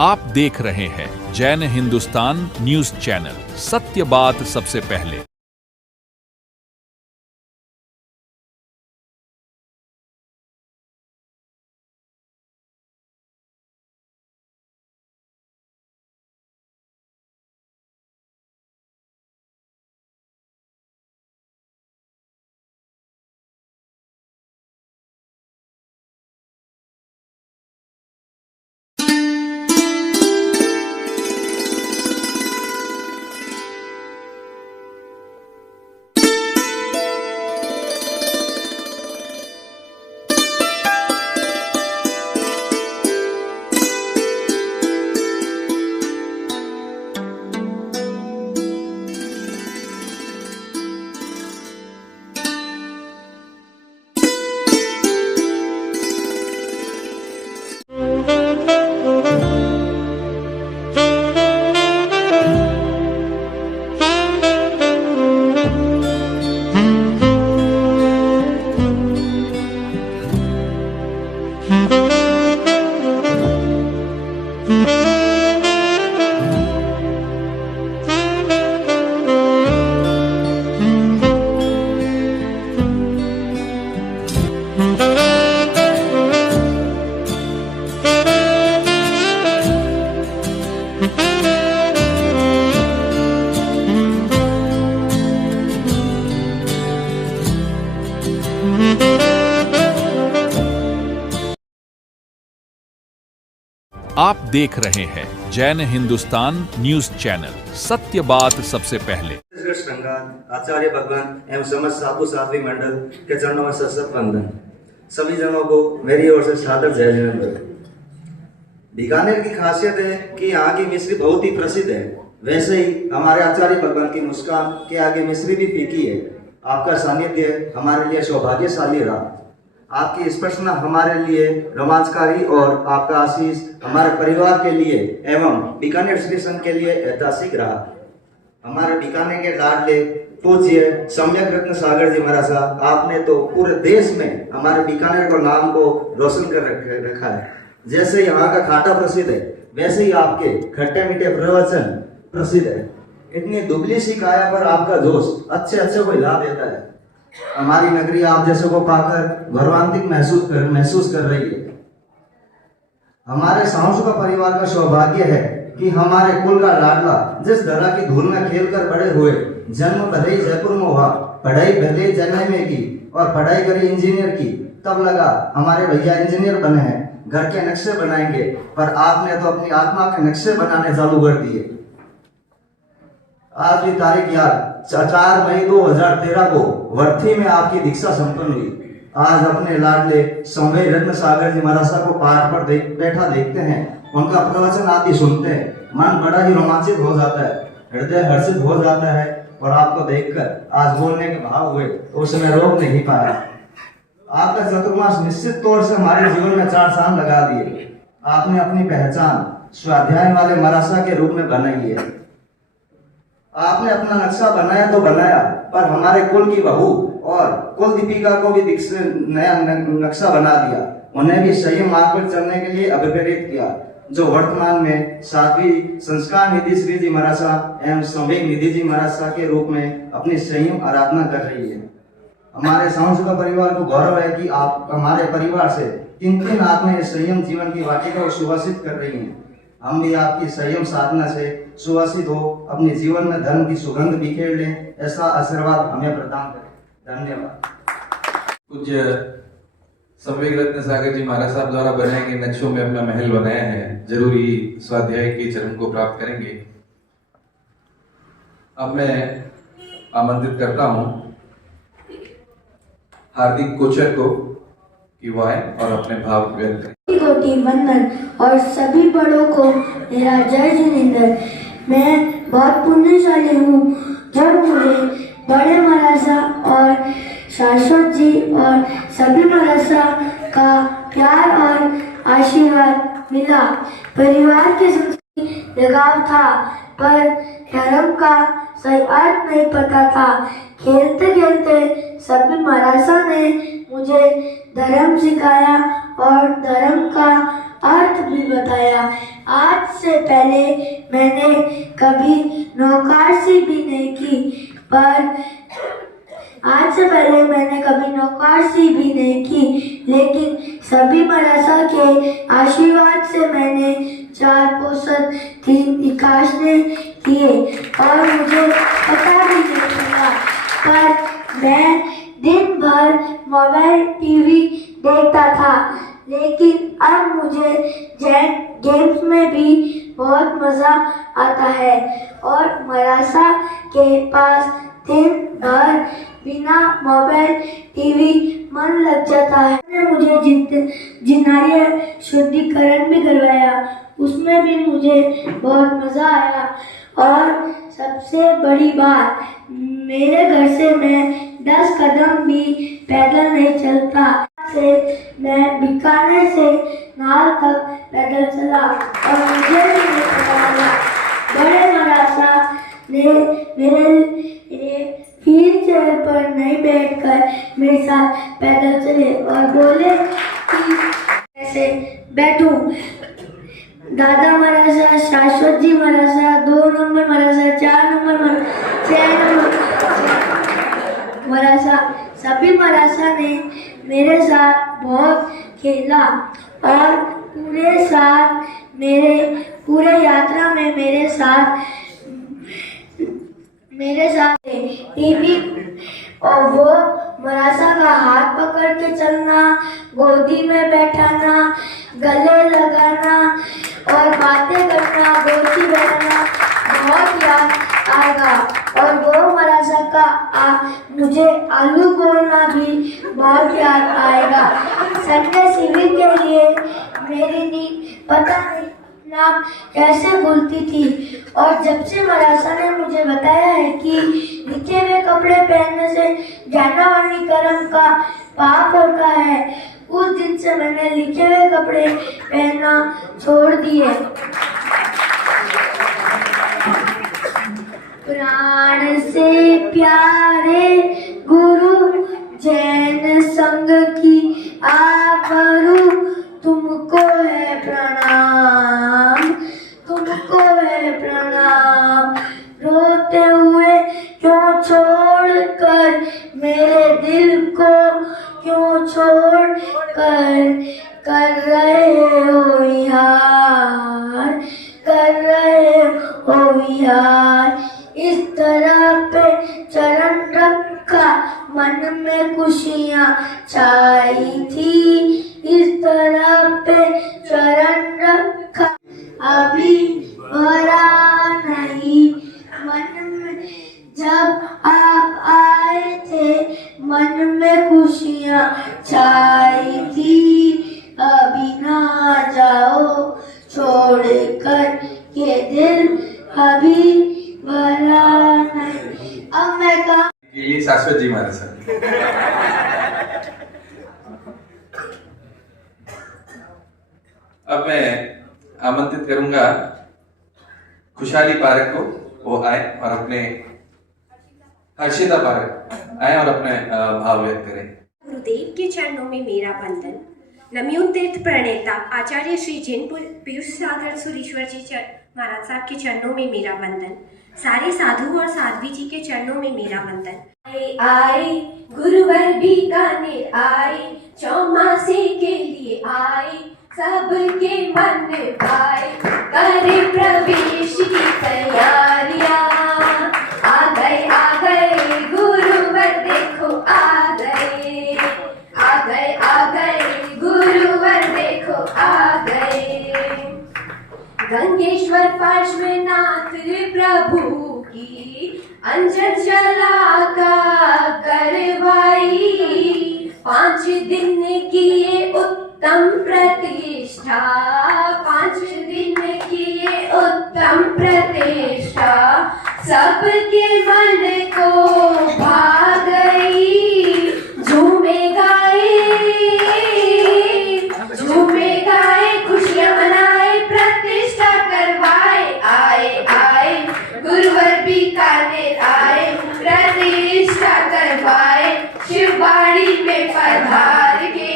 आप देख रहे हैं जैन हिंदुस्तान न्यूज चैनल, सत्य बात सबसे पहले। आप देख रहे हैं जैन हिंदुस्तान न्यूज चैनल, सत्य बात सबसे पहले। आचार्य भगवान एवं समस्त साधु साध्वी मंडल के चरणों में सशक्त वंदन। सभी जनों को मेरी ओर से सादर जय जयंत। बीकानेर की खासियत है कि यहाँ की मिश्री बहुत ही प्रसिद्ध है। वैसे ही हमारे आचार्य भगवान की मुस्कान के आगे मिश्री भी फीकी है। आपका सानिध्य हमारे लिए सौभाग्यशाली रहा। आपकी स्पर्शना हमारे लिए रोमांचकारी और आपका आशीष हमारे परिवार के लिए एवं बीकानेर स्टेशन के लिए ऐतिहासिक रहा। हमारे बीकानेर के लाडले पूज्य सम्यक रत्न सागर जी महाराज, आपने तो पूरे देश में हमारे बीकानेर को नाम को रोशन कर रखा है। जैसे यहाँ का खाटा प्रसिद्ध है, वैसे ही आपके खट्टे मीठे प्रवचन प्रसिद्ध है। इतनी दुबली सी काया पर आपका जोश अच्छे को हिला देता है। हमारी नगरी आप जैसे को पाकर गौरवान्वित महसूस कर रही है। हमारे सांसों का परिवार का सौभाग्य है कि हमारे कुल का लाडला जिस तरह की धूल में खेलकर बड़े हुए, जन्म भले ही जयपुर में हुआ, पढ़ाई भले चेन्नई में की और पढ़ाई करी इंजीनियर की, तब लगा हमारे भैया इंजीनियर बने हैं, घर के नक्शे बनाएंगे, पर आपने तो अपनी आत्मा के नक्शे बनाने चालू कर दिए। आज भी तारीख याद 4 मई 2013 को वर्थी में आपकी दीक्षा संपन्न हुई। आज अपने लाडले संवेद रत्न सागर जी महाराज को पहाड़ पर बैठा देखते हैं, उनका प्रवचन आप ही सुनते हैं, मन बड़ा ही रोमांचित हो जाता है, हृदय हर्षित हो जाता है। और आपको देखकर आज बोलने के भाव हुए तो उसमें रोक नहीं पाया। आपका चतुर्मास निश्चित तौर से हमारे जीवन में 4 चांद लगा दिए। आपने अपनी पहचान स्वाध्याय वाले मरासा के रूप में बनाई है। आपने अपना नक्शा बनाया तो बनाया, पर हमारे कुल की बहू और कुल दीपिका को भी नया नक्शा बना दिया। उन्हें भी सही मार्ग पर चलने के लिए अभिप्रेरित किया, जो वर्तमान में साध्वी संस्कार निधि श्री जी महाराजा एवं संवेग निधि जी महाराजा के रूप में अपनी संयम आराधना कर रही है। हमारे सांसद का परिवार को गौरव है कि आप हमारे परिवार से 3 आत्माएं संयम जीवन की वाटिका को सुवासित कर रही हैं। हम भी आपकी संयम साधना से सुवासित हो अपने जीवन में धर्म की सुगंध बिखेर लें, ऐसा आशीर्वाद हमें प्रदान करें। धन्यवाद। पूज्य संवेग रत्न सागर जी महाराज साहब द्वारा बनाए गए नक्शों में अपना महल बनाया है। जरूरी स्वाध्याय के चरण को प्राप्त करेंगे। अब मैं आमंत्रित करता हूं हार्दिक कोचर को कि वो आए और अपने भाव व्यक्त करें। कोटि वंदन और सभी बड़ों को मेरा जय जिनेंद्र। मैं बहुत पुण्यशाली हूँ जब मुझे बड़े मरासा और शाश्वत जी और सभी मरासा का प्यार और आशीर्वाद मिला। परिवार के संस्कृति लगाव था, पर धर्म का सही अर्थ नहीं पता था। खेलते खेलते सभी मरासा ने मुझे धर्म सिखाया और धर्म का अर्थ भी भी बताया। आज से पहले मैंने कभी नौकरशाही भी नहीं की, लेकिन सभी मरासा के आशीर्वाद से मैंने 4 पोषण 3 इकाशने किए और मुझे पता भी नहीं चला। पर मैं दिन भर मोबाइल टीवी देखता था, लेकिन अब मुझे गेम्स में भी बहुत मज़ा आता है और मरासा के पास दिन भर बिना मोबाइल टीवी मन लग जाता है। मुझे जिनारिया शुद्धिकरण भी करवाया, उसमें भी मुझे बहुत मज़ा आया। और सबसे बड़ी बात, मेरे घर से मैं 10 कदम भी पैदल नहीं चलता। से मैं बीकानेर से नाल तक पैदल चला और मुझे भी नहीं पता लगा। बड़े मरासा ने मेरे लिए व्हील चेयर पर नहीं बैठकर मेरे साथ पैदल चले और बोले कि कैसे बैठूं। दादा मरासा, शाश्वत जी मरासा, 2 नंबर मरासा, 4 नंबर मरासा, 6 नंबर मरासा, सभी मरासा ने मेरे साथ बहुत खेला और पूरे यात्रा में मेरे साथ टीवी और वो मरासा का हाथ पकड़ के चलना, गोदी में बैठाना, गले लगाना और बातें करना, गोदी बैठना बहुत याद आएगा। और वो मरासा का मुझे आलू बोलना भी बहुत याद आएगा। संडे शिविर के लिए मेरी नींद पता नहीं नाम कैसे भूलती थी, और जब से मरासा ने मुझे बताया है कि लिखे हुए कपड़े पहनने से ज्ञानावरणीकरण का पाप होता है, उस दिन से मैंने लिखे हुए कपड़े पहनना छोड़ दिए। प्राण से प्यारे गुरु जैन संग की आबरू, तुमको है प्रणाम, तुमको है प्रणाम। रोते हुए क्यों छोड़कर मेरे दिल को, क्यों छोड़ कर रहे हो विहार, कर रहे हो विहार। इस तरह पे चरण रखा, मन में खुशियाँ छाई थी, इस तरह पे चरण रखा, अभी भरा नहीं मन में। जब आप आए थे मन में खुशियाँ छाई थी, अभी ना जाओ छोड़ कर के दिल अभी भरा नहीं। अब मैं कहा ये शाश्वत जी हमारे साथ। अब मैं आमंत्रित करूंगा खुशहाली पारक को, वो आए और अपने हर्षिता पारक आए और अपने भाव व्यक्त करें। गुरुदेव के चरणों में मेरा वंदन। नमयून तीर्थ प्रणेता आचार्य श्री जैन पीयूष सागर सुरेश्वर जी महाराज साहब के चरणों में मेरा वंदन। सारे साधु और साध्वी जी के चरणों में मेरा वंदन। आए गुरुवर बीकानेर आए, चौमासे के लिए आए, सबके मन भाए, करे प्रवेश की तैयारियां। आ गए गुरुवर देखो आ गए गुरुवर देखो आ गए। गंगेश्वर पार्श्वनाथ प्रभु की अंजन जला करवाई, 5 दिन की ये उत्तम प्रतिष्ठा, 5 दिन की ये उत्तम प्रतिष्ठा, सबके मन को भा गई। झूमे गाए खुशियां मनाए, प्रतिष्ठा करवाए, आए गुरुवर बीकानेर आए, प्रतिष्ठा करवाए, शिवबाड़ी में पधार के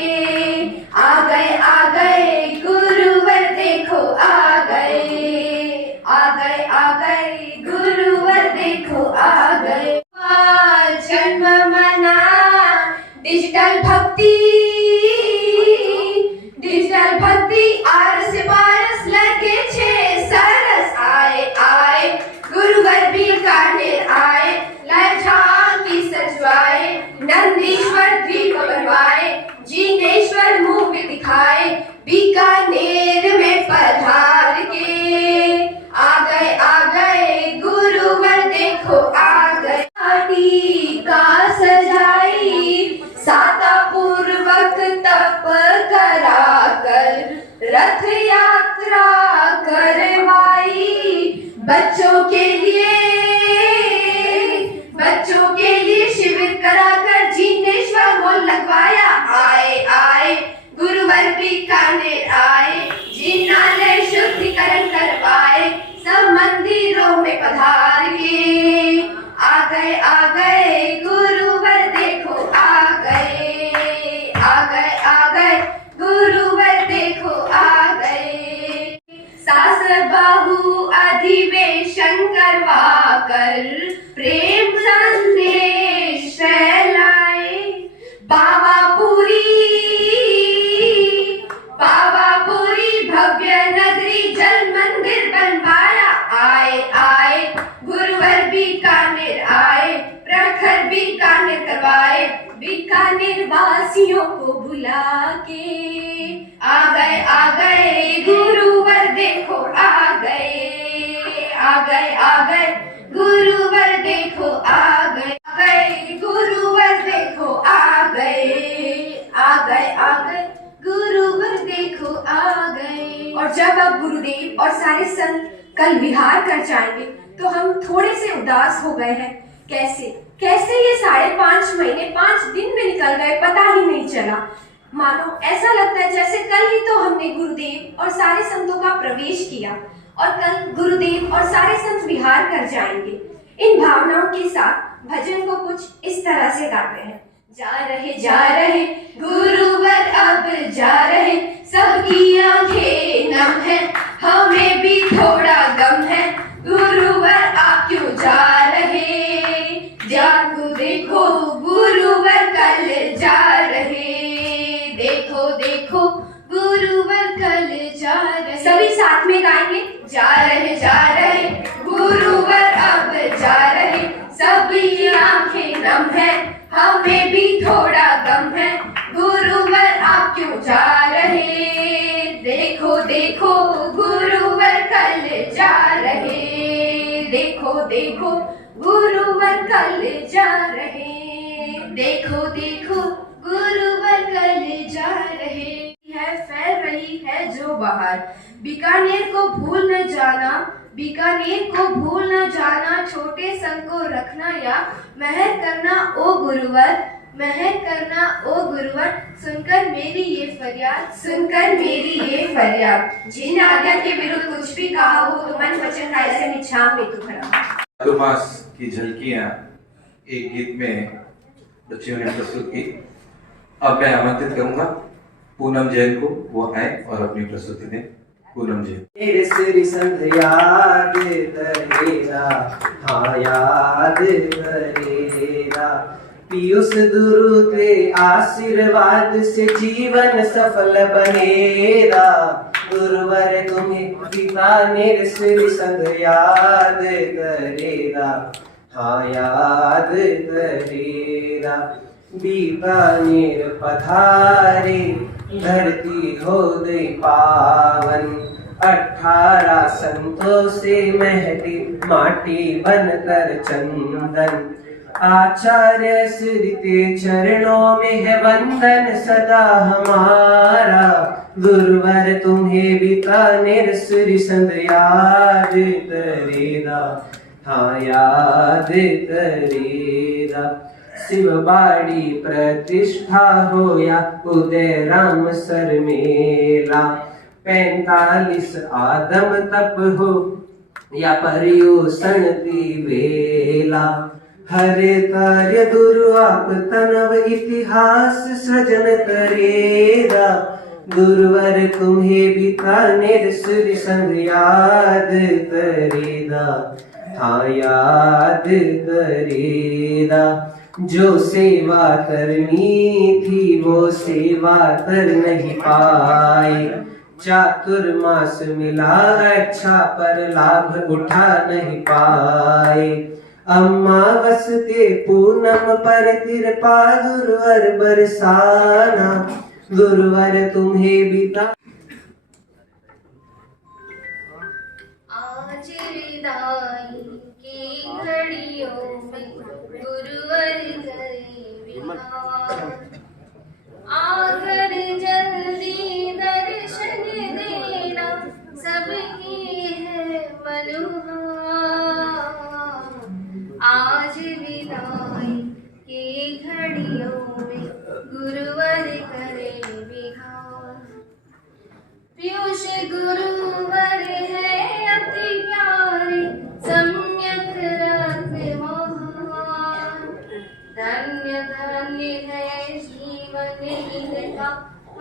आ गए गुरुवर देखो रथ यात्रा करवाई, बच्चों के लिए शिविर कराकर जिनेश्वर मोल लगवाया। आए आए गुरुवर बीकानेर आए, जिन्नालय शुद्धिकरण करवाए, सब मंदिरों में पधार के आ गए गुरुवर देखो आ गए गुरुवर देखो आ गए। सासर बाहु अधिवेशन करवाकर प्रेम संदेश फैलाए, पावापुरी भव्य नगरी जल मंदिर बनवाया। आए गुरुवर बीकानेर आए, प्रखर बीकानेर करवाए, बीकानेर वासियों को बुला के आ गए गुरुवर देखो आ गए गुरुवर देखो आ गए गुरुवर देखो आ गए गुरुवर देखो आ गए। और जब अब गुरुदेव और सारे संत कल विहार कर जाएंगे तो हम थोड़े से उदास हो गए हैं। कैसे ये 5.5 महीने 5 दिन में निकल गए, पता ही नहीं चला। मानो ऐसा लगता है जैसे कल ही तो हमने गुरुदेव और सारे संतों का प्रवेश किया और कल गुरुदेव और सारे संत विहार कर जाएंगे। इन भावनाओं के साथ भजन को कुछ इस तरह से गाते हैं। जा रहे गुरुवर अब जा रहे, सबकी आंखें नम है, हमें भी थोड़ा गम है, गुरुवर आप क्यों जा रहे। जागो देखो गुरुवर कल जा रहे, देखो गुरुवर कल जा रहे। सभी साथ में गाएंगे। जा रहे गुरुवर अब जा रहे, सभी आंखें नम है, हमें भी थोड़ा गम है, गुरुवर आप क्यों जा रहे। देखो गुरुवर कल जा रहे, देखो गुरुवर कल जा रहे, देखो गुरुवर कल जा रहे। है फैल रही है जो बाहर, बीकानेर को भूल न जाना, छोटे संग को रखना या महर करना ओ गुरुवर, सुनकर मेरी ये फरियाद, जिन आज्ञा के विरुद्ध कुछ भी कहा हो तो मन वचन का ऐसे निछाव में तू खड़ा। चातुर्मास की झलकियां एक गीत में बच्चियों ने प्रस्तुत की। अब मैं आमंत्रित करूंगा पूनम जैन को, वो आए और अपनी प्रस्तुति दें। पूनम जैन। मेरे श्री संत याद करेगा, हाँ याद करेगा, पीयूष गुरु के आशीर्वाद से जीवन सफल बनेगा, गुरुवर तुम्हें बीकानेर श्री संत याद करेगा, हाँ याद करेगा। बीकानेर पधारे धरती हो गई पावन, 18 संतों से महती माटी बनकर चंदन, आचार्य श्री के चरणों में है वंदन सदा हमारा, गुरुवर तुम्हें बीकानेर श्री संत याद करेगा, हाँ याद करेगा। शिवबाड़ी प्रतिष्ठा हो या उदय राम सर मेला, 45 आदम तप हो या पर्यूषण की बेला, हरे कार्य गुरु आप तनव इतिहास सृजन करेगा, गुरुवर तुम्हें बीकानेर श्री संग याद करेगा, हाँ याद करेगा। जो सेवा करनी थी वो सेवा कर नहीं पाए, चातुर्मास मिला अच्छा पर लाभ उठा नहीं पाए, अमावस के पूनम पर कृपा गुरुवर बरसाना, गुरुवर तुम्हें बीता। आज विदाई की घड़ियों में गुरुवर करे विहार, आकर जल्दी दर्शन दे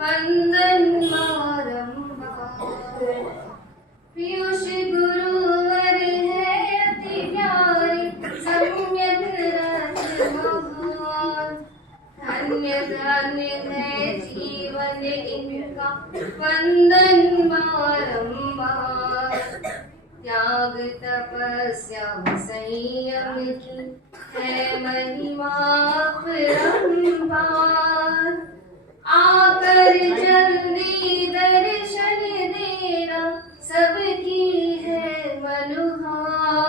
वंदन बारंबार। पीयूष गुरुवर है अति प्यारे, सम्यक रस महान। धन्य धन्य है जीवन इनका, वंदन बारंबार। त्याग तपस्या संयम की है महिमा परंपार। आकर जल्दी दर्शन देना, सबकी है मनुहार।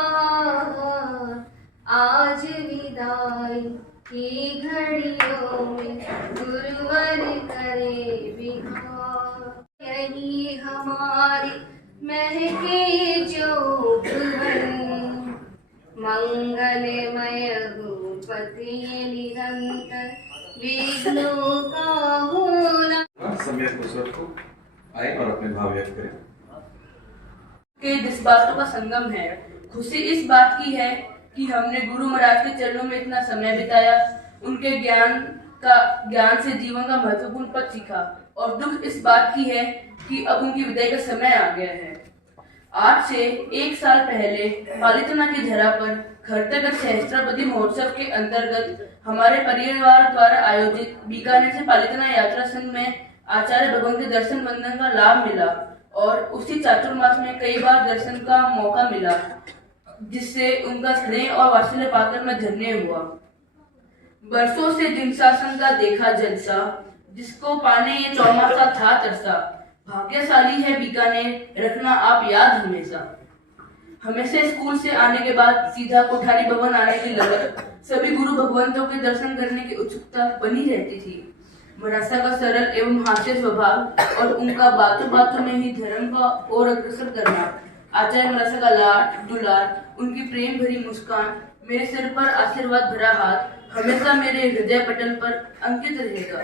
आज विदाई की घड़ियों में गुरुवर करे विहार। यही हमारी महके जो भुवन, मंगलमय हो पति निरंतर, विघ्नों का होना। समय फुर्सत को आए और अपने भाव व्यक्त करें। के जज्बातों का संगम है। खुशी इस बात की है कि हमने गुरु महाराज के चरणों में इतना समय बिताया, उनके ज्ञान से जीवन का महत्वपूर्ण पद सीखा। और दुख इस बात की है कि अब उनकी विदाई का समय आ गया है। आज से 1 साल पहले पालितना की धरा पर खरतगत सहस्त्रावधि महोत्सव के अंतर्गत हमारे परिवार द्वारा आयोजित बीकानेर से पालितना यात्रा संघ में आचार्य भगवान के दर्शन वंदन का लाभ मिला और उसी चातुर्मास में कई बार दर्शन का मौका मिला, जिससे उनका स्नेह और वात्सल्य पाकर मैं धन्य हुआ। बरसों से जिन शासन का देखा जलसा, जिसको पाने ये चौमासा था तरसा। भाग्यशाली है बीकानेर, रखना आप याद हमेशा। हमेशा स्कूल से आने के बाद सीधा कोठारी भवन आने की लगन, सभी गुरु भगवंतों के दर्शन करने की उत्सुकता बनी रहती थी। मरासा का सरल एवं हास्य स्वभाव और उनका बातों बातों में ही धर्म का और अग्रसर करना, आचार्य मरासा का लाड दुलार, उनकी प्रेम भरी मुस्कान, मेरे सिर पर आशीर्वाद भरा हाथ हमेशा मेरे हृदय पटल पर अंकित रहेगा।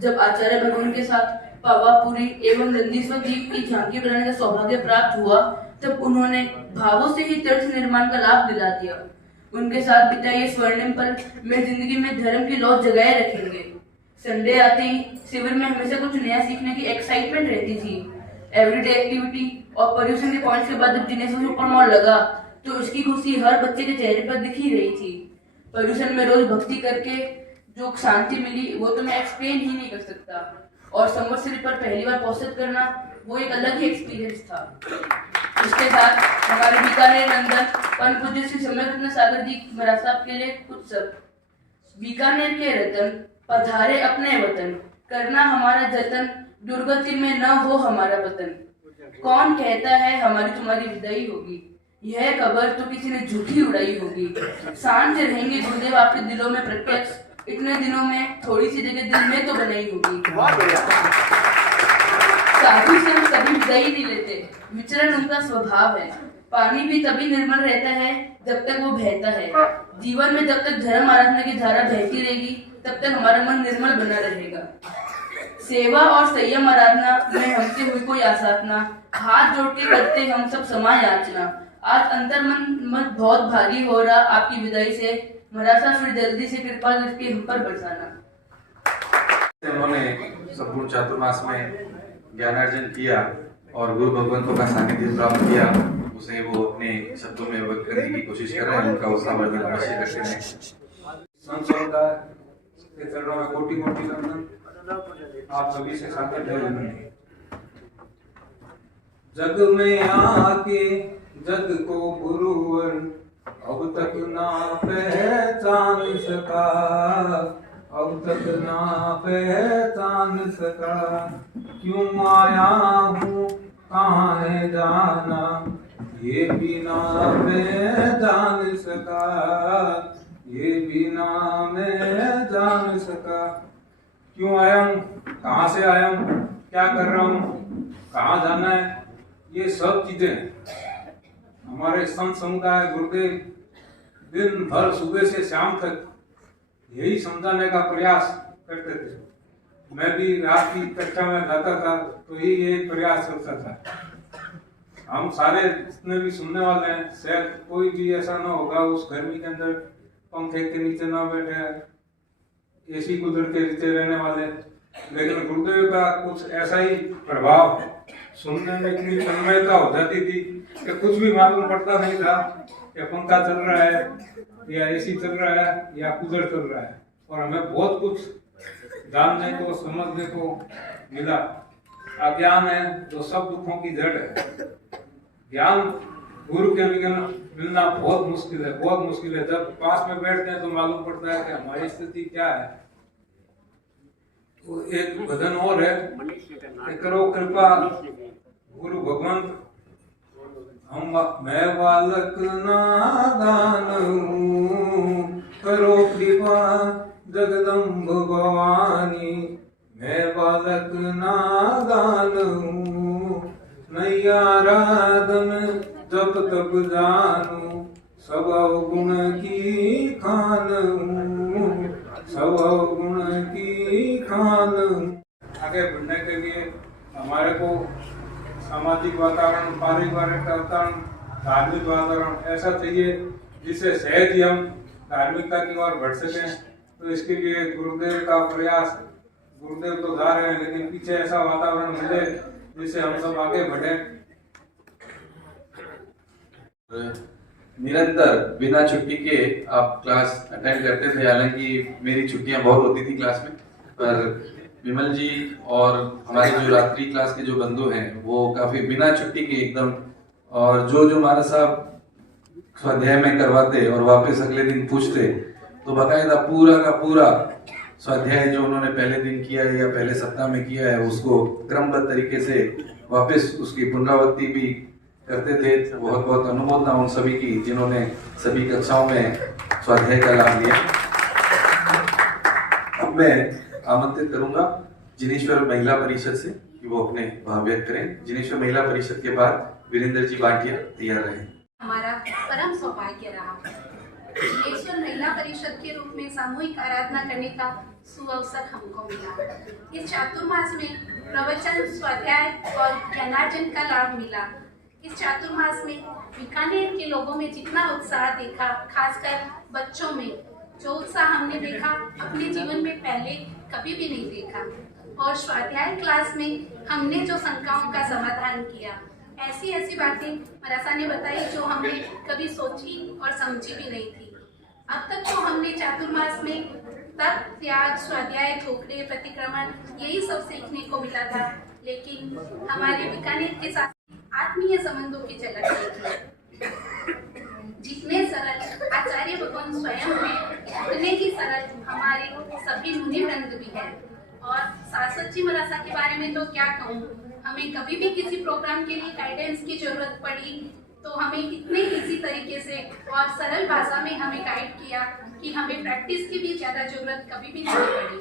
जब आचार्य भगवान के साथ पावापुरी एवं नंदीश्वर द्वीप की झांकी बनाने का सौभाग्य प्राप्त हुआ, तब उन्होंने भावों से ही तीर्थ निर्माण का लाभ दिला दिया। उनके साथ बिताए ये स्वर्णिम पल मेरी जिंदगी में धर्म की लौ जगाए रखेंगे। संडे आते ही शिविर में हमेशा कुछ नया सीखने की एक्साइटमेंट रहती थी। एवरीडे एक्टिविटी और पर्यूषण के पॉइंट्स के बाद जब जिनेश्वर सुपर मॉल लगा तो उसकी खुशी हर बच्चे के चेहरे पर दिख ही रही थी। पर्यूषण में रोज भक्ति करके जो शांति मिली वो तो मैं एक्सप्लेन ही नहीं कर सकता। और संवत्सरी पर पहली बार पौषध करना वो एक अलग ही एक्सपीरियंस था। इसके साथ हमारे बीकानेर नंदन परम पूज्य श्री सम्यक सागर जी महाराज साहब के लिए कुछ शब्द। बीकानेर के रतन पधारे अपने वतन, करना हमारा जतन, दुर्गति में न हो हमारा वतन। कौन कहता है हमारी तुम्हारी विदाई होगी, यह खबर तो किसी ने झूठी उड़ाई होगी। शांत रहेंगे गुरुदेव आपके दिलों में प्रत्यक्ष, इतने दिनों में थोड़ी सी जगह दिल में तो बनाई होगी। साधु संत कभी विदाई नहीं लेते, विचरण उनका स्वभाव है। पानी भी तभी निर्मल रहता है जब तक वो बहता है। जीवन में जब तक धर्म आराधना की धारा बहती रहेगी तब तक हमारा मन निर्मल बना रहेगा। सेवा और संयम आराधना में हमसे हुई कोई आसाधना, हाथ जोड़ के करते हम सब समा याचना। आज अंतर मन बहुत भारी हो रहा आपकी विदाई से, महाराज फिर जल्दी से कृपा दृष्टि हम पर बरसाना। उन्होंने संपूर्ण चातुर्मास में ज्ञानार्जन किया और गुरु भगवंतों का सानिध्य प्राप्त किया, उसे वो अपने शब्दों में व्यक्त करने की कोशिश कर रहे हैं। उनका उत्साह वर्धन अवश्य करते हैं। संत समुदाय के चरणों में कोटि कोटि वंदन। आप सभी से सादर जय। जग में आके जग को गुरुवर अब तक ना पहचान सका, अब तक ना पहचान सका। क्यों आया हूँ कहाँ है जाना, ये भी ना पहचान सका, ये भी ना मैं जान सका। क्यों आया हूँ, कहाँ से आया हूँ, क्या कर रहा हूँ, कहाँ जाना है, ये सब चीजें हमारे संत समुदाय गुरुदेव दिन भर सुबह से शाम तक यही समझाने का प्रयास करते थे। मैं भी रात की कक्षा में जाता था तो यही प्रयास करता था। हम सारे जितने भी सुनने वाले हैं, शायद कोई भी ऐसा ना होगा उस गर्मी के अंदर पंखे के नीचे ना बैठे, एसी कूलर के नीचे रहने वाले, लेकिन गुरुदेव का कुछ ऐसा ही प्रभाव, सुनने में इतनी तन्मयता हो जाती थी कि कुछ भी मालूम पड़ता नहीं था कि पंखा चल रहा है या एसी चल रहा है या कूलर चल रहा है। और हमें बहुत कुछ जानने को, समझने को मिला। अज्ञान है जो सब दुखों की जड़ है। ज्ञान गुरु के मिलना बहुत मुश्किल है, बहुत मुश्किल है। जब पास में बैठते हैं तो मालूम पड़ता है कि हमारी स्थिति क्या है। तो एक भजन और है कि करो कृपा गुरु भगवंत, मैं बालक नादान हूँ, करो कृपा जगदम्ब भवानी, मैं बालक नादान हूँ, नहीं आराधन जब तब जानू, सब अवगुण की खान हूँ, सब अवगुण की खान हूँ। आगे बढ़ने के लिए हमारे को सामाजिक वातावरण, पारिवारिक वातावरण, धार्मिक वातावरण ऐसा चाहिए जिससे सहज ही हम धार्मिकता की ओर बढ़ सकें। तो इसके लिए गुरुदेव का प्रयास, गुरुदेव तो जा रहे हैं लेकिन पीछे ऐसा वातावरण मिले जिससे हम सब आगे बढ़े। निरंतर बिना छुट्टी के आप क्लास अटेंड करते थे। हालांकि मेरी छुट्टियां बहुत होती थी क्लास में, पर विमल जी और हमारे जो रात्रि क्लास के जो बंधु हैं वो काफी बिना छुट्टी के एकदम, और जो महाराज साहब स्वाध्याय में करवाते और वापस अगले दिन पूछते तो बाकायदा पूरा का पूरा स्वाध्याय जो उन्होंने पहले दिन किया है या पहले सप्ताह में किया है उसको क्रमबद्ध तरीके से वापस उसकी पुनरावृत्ति भी करते थे। बहुत बहुत अनुमोदना उन सभी की जिन्होंने सभी कक्षाओं में स्वाध्याय का लाभ लिया। अब मैं आमंत्रित करूंगा जिनेश्वर महिला परिषद से कि वो अपने भाव व्यक्त करें। जिनेश्वर महिला परिषद के बाद वीरेंद्र जी बाटिया तैयार रहे। हमारा परम सौभाग्य रहा जिनेश्वर महिला परिषद के रूप में सामूहिक आराधना करने का सुअवसर हमको मिला। इस चातुर्मास में प्रवचन, स्वाध्याय और ज्ञानार्जन का लाभ मिला। इस चातुर्मास में बीकानेर के लोगों में जितना उत्साह देखा, खासकर बच्चों में जो उत्साह हमने देखा अपने जीवन में पहले कभी भी नहीं देखा। और स्वाध्याय क्लास में हमने जो शंकाओं का समाधान किया, ऐसी ऐसी बातें मरासा ने बताई जो हमने कभी सोची और समझी भी नहीं थी। अब तक तो हमने चातुर्मास में तप, त्याग, स्वाध्याय, ठोकरे, प्रतिक्रमण यही सब सीखने को मिला था, लेकिन हमारे बीकानेर के साथ आत्मीय संबंधों की झलक देखी। जितने सरल आचार्य भगवान स्वयं हैं उतने ही सरल हमारे सभी मुनि वृंद भी हैं। और शाश्वत जी मरासा के बारे में तो क्या कहूँ, हमें कभी भी किसी प्रोग्राम के लिए गाइडेंस की जरूरत पड़ी तो हमें इतने इजी तरीके से और सरल भाषा में हमें गाइड किया कि हमें प्रैक्टिस की भी ज़्यादा जरूरत कभी भी नहीं पड़ी।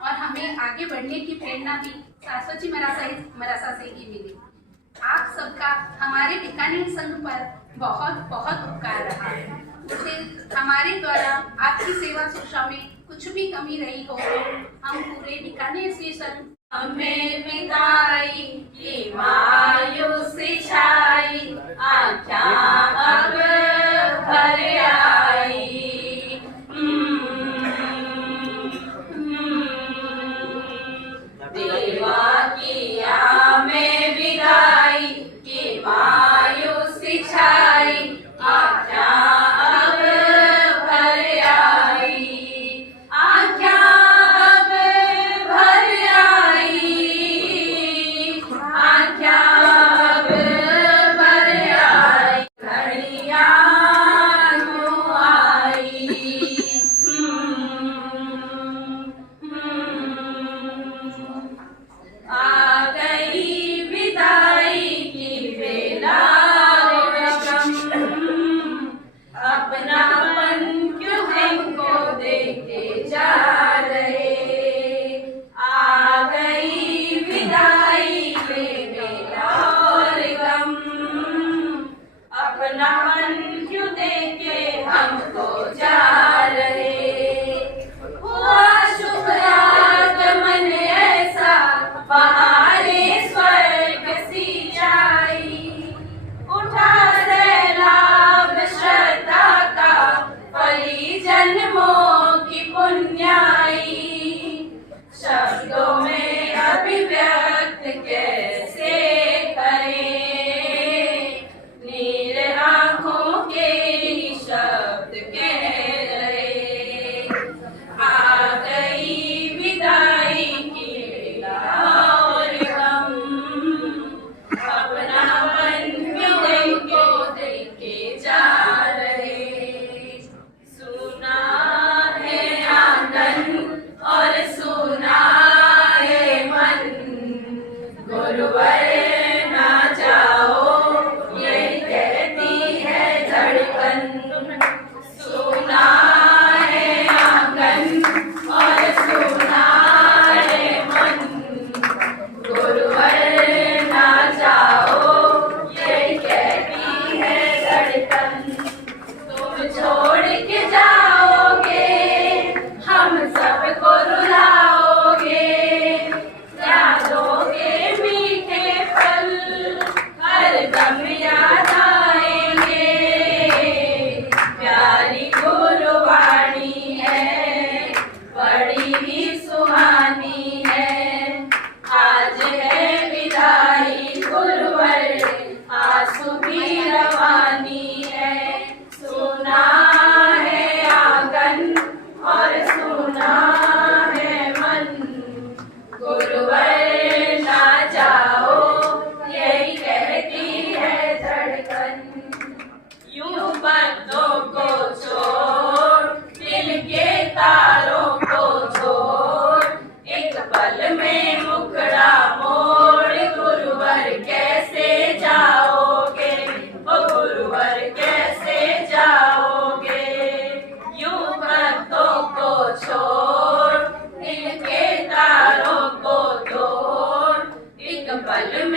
और हमें आगे बढ़ने की प्रेरणा भी शाश्वत जी मरासा से ही मिली। आप सबका हमारे बीकानेर संघ पर बहुत बहुत उपकार रहा। उसे हमारे द्वारा आपकी सेवा सुरक्षा में कुछ भी कमी रही हो तो हम पूरे बीकानेर से संघ हमें विदाई की मायूसी छाई, आख्या अब भर आई। देवा किया में विदाई की मायूसी छाई, आख्या अब भर आई, आख्या अब भर आई, आख्या अब भर आई।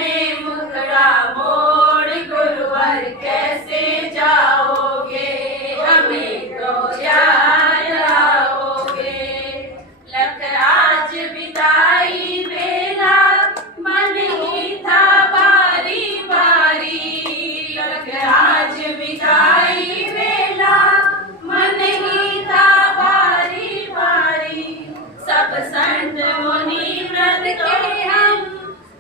में मुखड़ा मोड़ गुरुवर कैसे जाओगे, हमें तो याद आओगे। लख आज विदाई बेला मन ही था बारी बारी, लख आज विदाई बेला मन ही था बारी बारी। सब संत मुनि व्रत के हम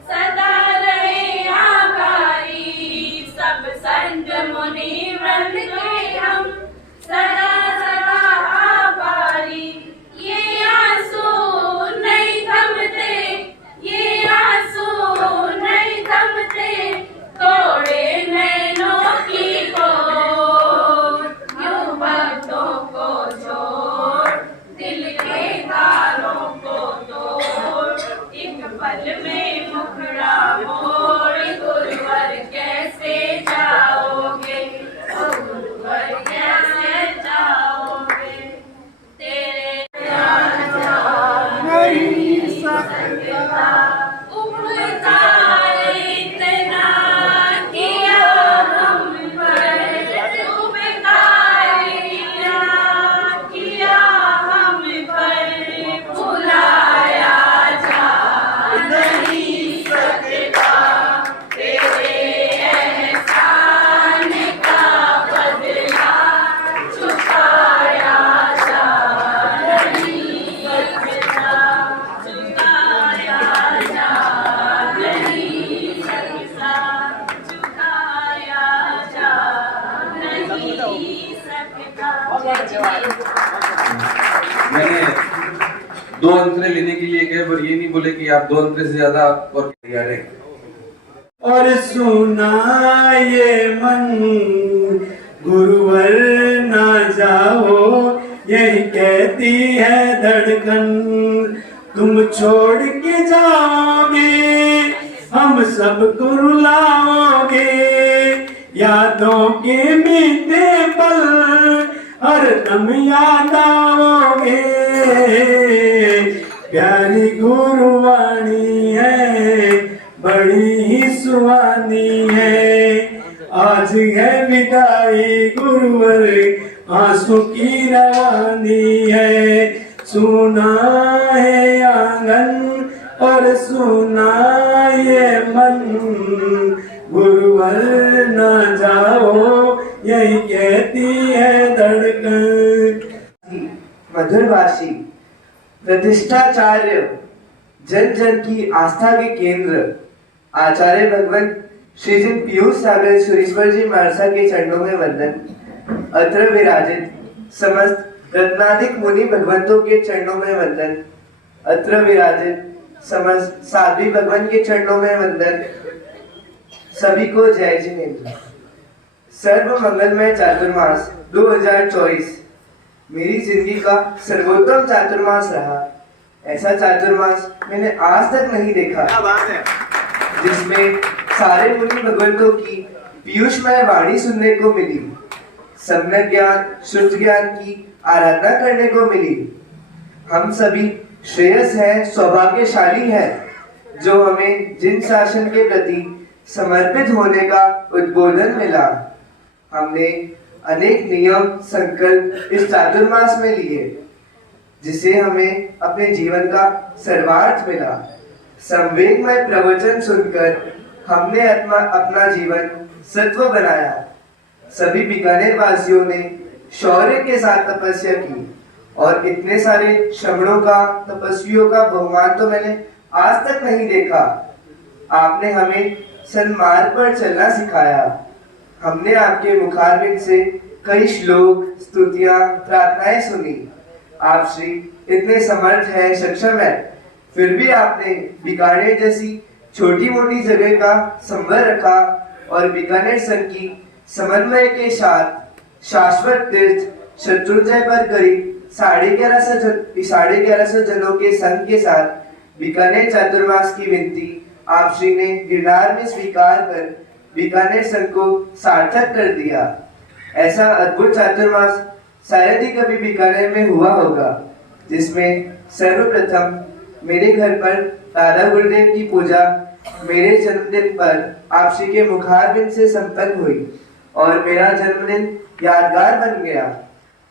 सदा रहे आभारी, सब संत मुनि व्रत के हम सदा सदा आभारी। ये आंसू नहीं थमते, ये आंसू नहीं थमते, तोड़े नैनों की कोर, यूं भक्तों को छोड़ दिल के तारों को तोड़। एक पल में मुखड़ा मोड़ गुरुवर कैसे जाओगे, ओ गुरुवर कैसे जाओगे। तेरे नहीं सकता उम्मीदा इतना किया हम पर, उम्मीदार किया हम पर, भुलाया जा नहीं सकता। तेरे एहसान का बदला चुकाया जा नहीं सकता, चुकाया जा नहीं सकता, चुकाया जा नहीं सकता। मैंने 2 अंतरे लेने के लिए गए, पर ये नहीं बोले कि आप 2 अंतरे से ज्यादा और तैयार है। और सुना ये मन गुरुवर ना जाओ, यही कहती है धड़कन। तुम छोड़ के जाओगे, हम सबको रुलाओगे, यादों के बीते पल हर दम याद आओगे। प्यारी गुरुवाणी है, बड़ी ही सुहानी है, आज है विदाई गुरुवर, आंसू की रवानी है। सुना है आंगन और सुना ये मन, गुरुवर न जाओ, यही कहती है धड़कन। मधुरभाषी प्रतिष्ठाचार्य, जन जन की आस्था के केंद्र आचार्य भगवान श्री जिन पीयूष सागर सुरेश्वर जी महाराज के चरणों में वंदन। अत्र विराजित समस्त रत्नाधिक मुनि भगवंतों के चरणों में वंदन। अत्र विराजित समस्त साध्वी भगवान के चरणों में वंदन। सभी को जय जिनेन्द्र। सर्व मंगलमय चातुर्मास 2024 मेरी जिंदगी का सर्वोत्तम चातुर्मास रहा। ऐसा चातुर्मास मैंने आज तक नहीं देखा जिसमें सारे मुनि भगवंतों की पीयूषमय वाणी सुनने को मिली, सम्यक ज्ञान शुद्ध ज्ञान की आराधना करने को मिली। हम सभी श्रेयस है, सौभाग्यशाली है जो हमें जिन शासन के प्रति समर्पित होने का उद्बोधन मिला। हमने अनेक नियम संकल्प इस चातुर्मास में लिए, जिसे हमें अपने जीवन का सर्वार्थ मिला। संवेगमय प्रवचन सुनकर हमने अपना जीवन सत्व बनाया। सभी बीकानेर वासियों ने शौर्य के साथ तपस्या की और इतने सारे श्रमणों का, तपस्वियों का बहुमान तो मैंने आज तक नहीं देखा। आपने हमें सन्मार्ग पर चलना सिखाया। हमने आपके मुखारबिंद से कई श्लोक, स्तुतियां, प्रार्थनाएं सुनी। आप श्री इतने समर्थ है, सक्षम है, फिर भी आपने बीकानेर जैसी छोटी मोटी जगह का संवर रखा और बीकानेर संघ की समन्वय के साथ शाश्वत तीर्थ शत्रुंजय पर करीब 1150 जनों के संघ के साथ बीकानेर चातुर्मास की विनती आप श्री ने गिरनार में स्वीकार कर बीकानेर संघ को सार्थक कर दिया। ऐसा अद्भुत चातुर्मास शायद ही कभी बीकानेर में हुआ होगा, जिसमें सर्वप्रथम मेरे घर पर दादा गुरुदेव की पूजा मेरे जन्मदिन पर आप श्री के मुखारबिंद से संपन्न हुई और मेरा जन्मदिन यादगार बन गया।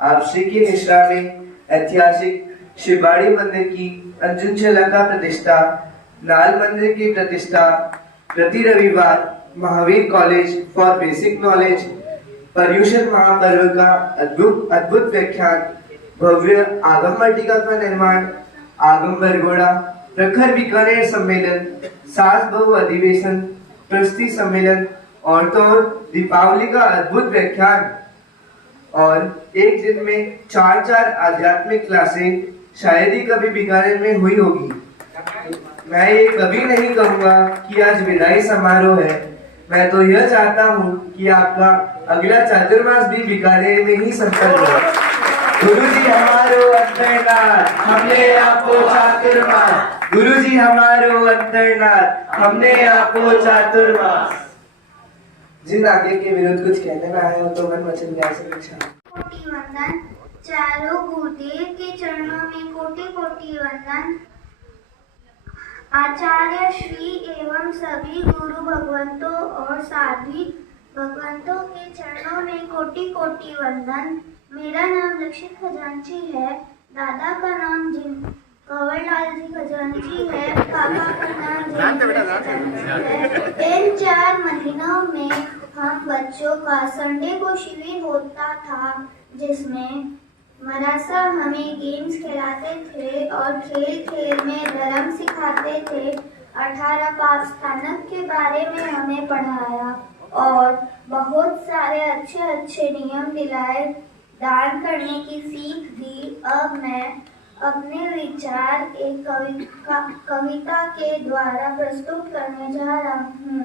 आप श्री की निश्रा में ऐतिहासिक शिवबाड़ी मंदिर की अंजुनशला का प्रतिष्ठा, नाल मंदिर की प्रतिष्ठा, प्रति रविवार Mahavir college for basic knowledge, Paryushan महापर्व का अद्भुत व्याख्यान, भव्य आगम वाटिका का निर्माण, आगम बरगोड़ा, प्रखर बीकानेर सम्मेलन, सास बहु अधिवेशन, प्रस्ती सम्मेलन और तो दीपावली का अद्भुत व्याख्यान और एक दिन में 4 आध्यात्मिक क्लासें शायद ही कभी बीकानेर में हुई होगी। मैं ये कभी नहीं कहूँगा कि आज विदाई समारोह है। मैं तो यह चाहता हूँ कि आपका अगला चातुर्मास भी बीकानेर में ही संपन्न हो। गुरुजी हमारो अंतरनाथ, हमने आपको चातुर्मास। गुरुजी हमारो अंतरनाथ, हमने आपको चातुर्मास। जिन आगे के विरुद्ध कुछ कहने में आया हो तो मन वचन न्याय से पूछा। कोटि वंदन। चारों गुरुदेव के चरणों में कोटि कोटि वंदन। आचार्य श्री एवं सभी गुरु भगवंतों और साध्वी भगवंतों के चरणों में कोटि कोटि वंदन। मेरा नाम लक्षित खजांची है। दादा का नाम कंवरलाल जी खजांची है। पापा का नाम खजांची है। इन 4 महीनों में हम बच्चों का संडे को शिविर होता था, जिसमें मरासा हमें गेम्स खिलाते थे और खेल खेल में धर्म सिखाते थे। 18 पाप स्थानक के बारे में हमें पढ़ाया और बहुत सारे अच्छे नियम दिलाए। दान करने की सीख दी। अब मैं अपने विचार एक कविता के द्वारा प्रस्तुत करने जा रहा हूँ।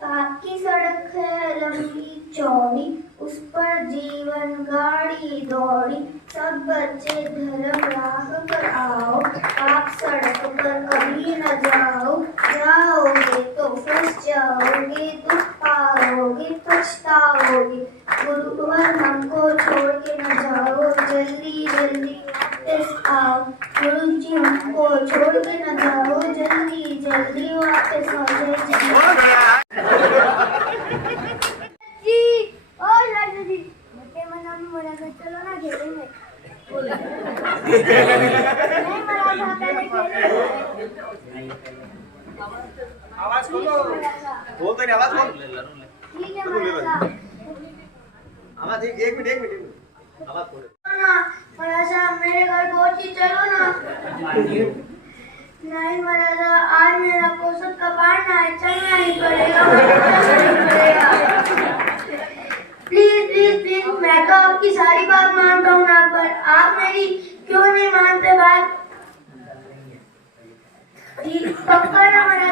पाप की सड़क है लंबी चौड़ी, उस पर जीवन गाड़ी दौड़ी। सब बच्चे धर्म राह पर आओ, पाप सड़क पर कभी न जाओ। जाओगे तो फंस जाओगे, दुख पाओगे पछताओगे। गुरुवर हमको छोड़ के न जाओ, जल्दी जल्दी वापस आओ। गुरुजी हमको छोड़ के न जाओ, जल्दी जल्दी वापस आओ। जी और लाडू जी बेटे मना में मरा कर चलो ना खेलेंगे। नहीं मरा था पहले खेलेंगे। आवाज खोलो, बोल तो नहीं, आवाज खोल। ठीक है मरा सा आवाज एक मिनट आवाज खोलो ना। मरा सा मेरे घर पहुंची, चलो ना। नहीं मरा, आज मेरा पोषक का पाना है, चलना ही पड़ेगा। प्लीज प्लीज प्लीज, मैं तो आपकी सारी बात मानता हूँ ना, पर आप मेरी क्यों नहीं मानते बात? पक्का ना मरा?